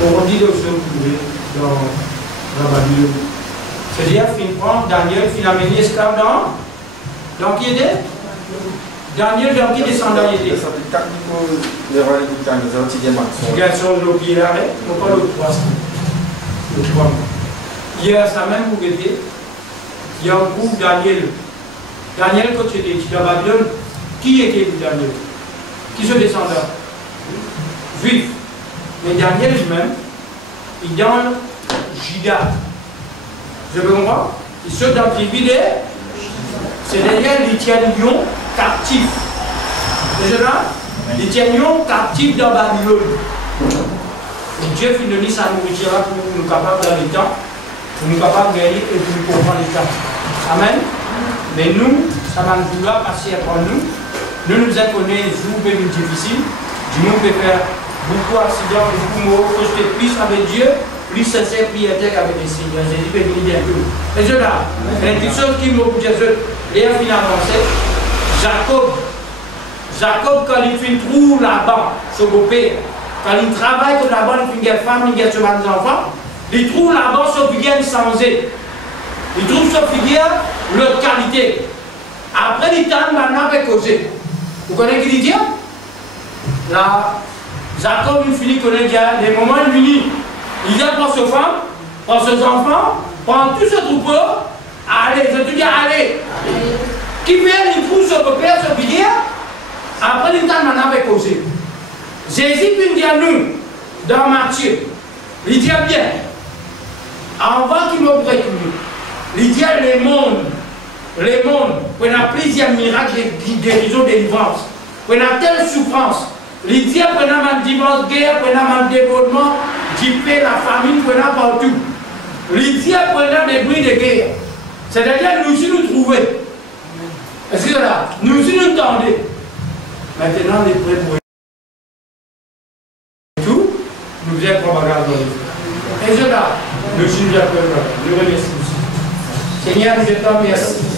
on dit de se trouver dans Babylone. C'est-à-dire, Daniel, finalement, il est esclave dans qui était Daniel, dans qui descendant il était Garçon de pied là, on parle de 3. Hier, ça même, vous voyez, il y a un groupe Daniel. Daniel, quand tu étais dans Babylone, qui était Daniel? Qui se descendant? Juif. Mais Daniel lui-même, il est dans Juda. Je veux comprendre? Il se dans le tribu c'est derrière les Tianions captifs. C'est ça? Les Tianions captifs dans Babylone. Et Dieu finit sa nourriture pour nous capables dans les temps, pour nous capables de gagner et pour nous comprendre les temps. Amen. Mais nous, ça va nous vouloir passer après nous. Nous nous connaissons, jour bien difficile. Du monde peut faire beaucoup d'accidents, beaucoup de morts, que je plus avec Dieu, puis sincère prière avec les Seigneurs. Jésus peut venir bientôt. Et je là, les choses qui m'ont dit, les a fini avancé. Jacob, quand il fait trouve là-bas, son beau-père, quand il travaille comme là-bas, il fait une femme, il fait des enfants, il trouve là-bas son figure changé. Il trouve son figure leur qualité. Après, il tente maintenant avec causé. Vous connaissez qui dit? Là, Jacob, il finit de connaître les moments unis. Il vient prendre ses femmes, prendre ses enfants, prendre tout ce troupeau. Allez, je te dis, allez. Qui vient, il trouve son père, son figure. Après, il tente maintenant avec causé. Jésus peut dire à nous, dans Matthieu, il dit bien, avant qu'il me prête, il dit à les mondes, on a plusieurs miracles de guérison, de délivrance, on a telle souffrance, il dit qu'on a un divorce, guerre, on a un développement, paix, la famine, on a partout. Il dit qu'on a des bruits de guerre. C'est-à-dire nous aussi nous trouvons. Est-ce que là, nous aussi nous tendons. Maintenant, les prêts pour tout, nous viennent propagande dans les. Et je là, le juge à peu près. Je remercie. Seigneur, je te remercie.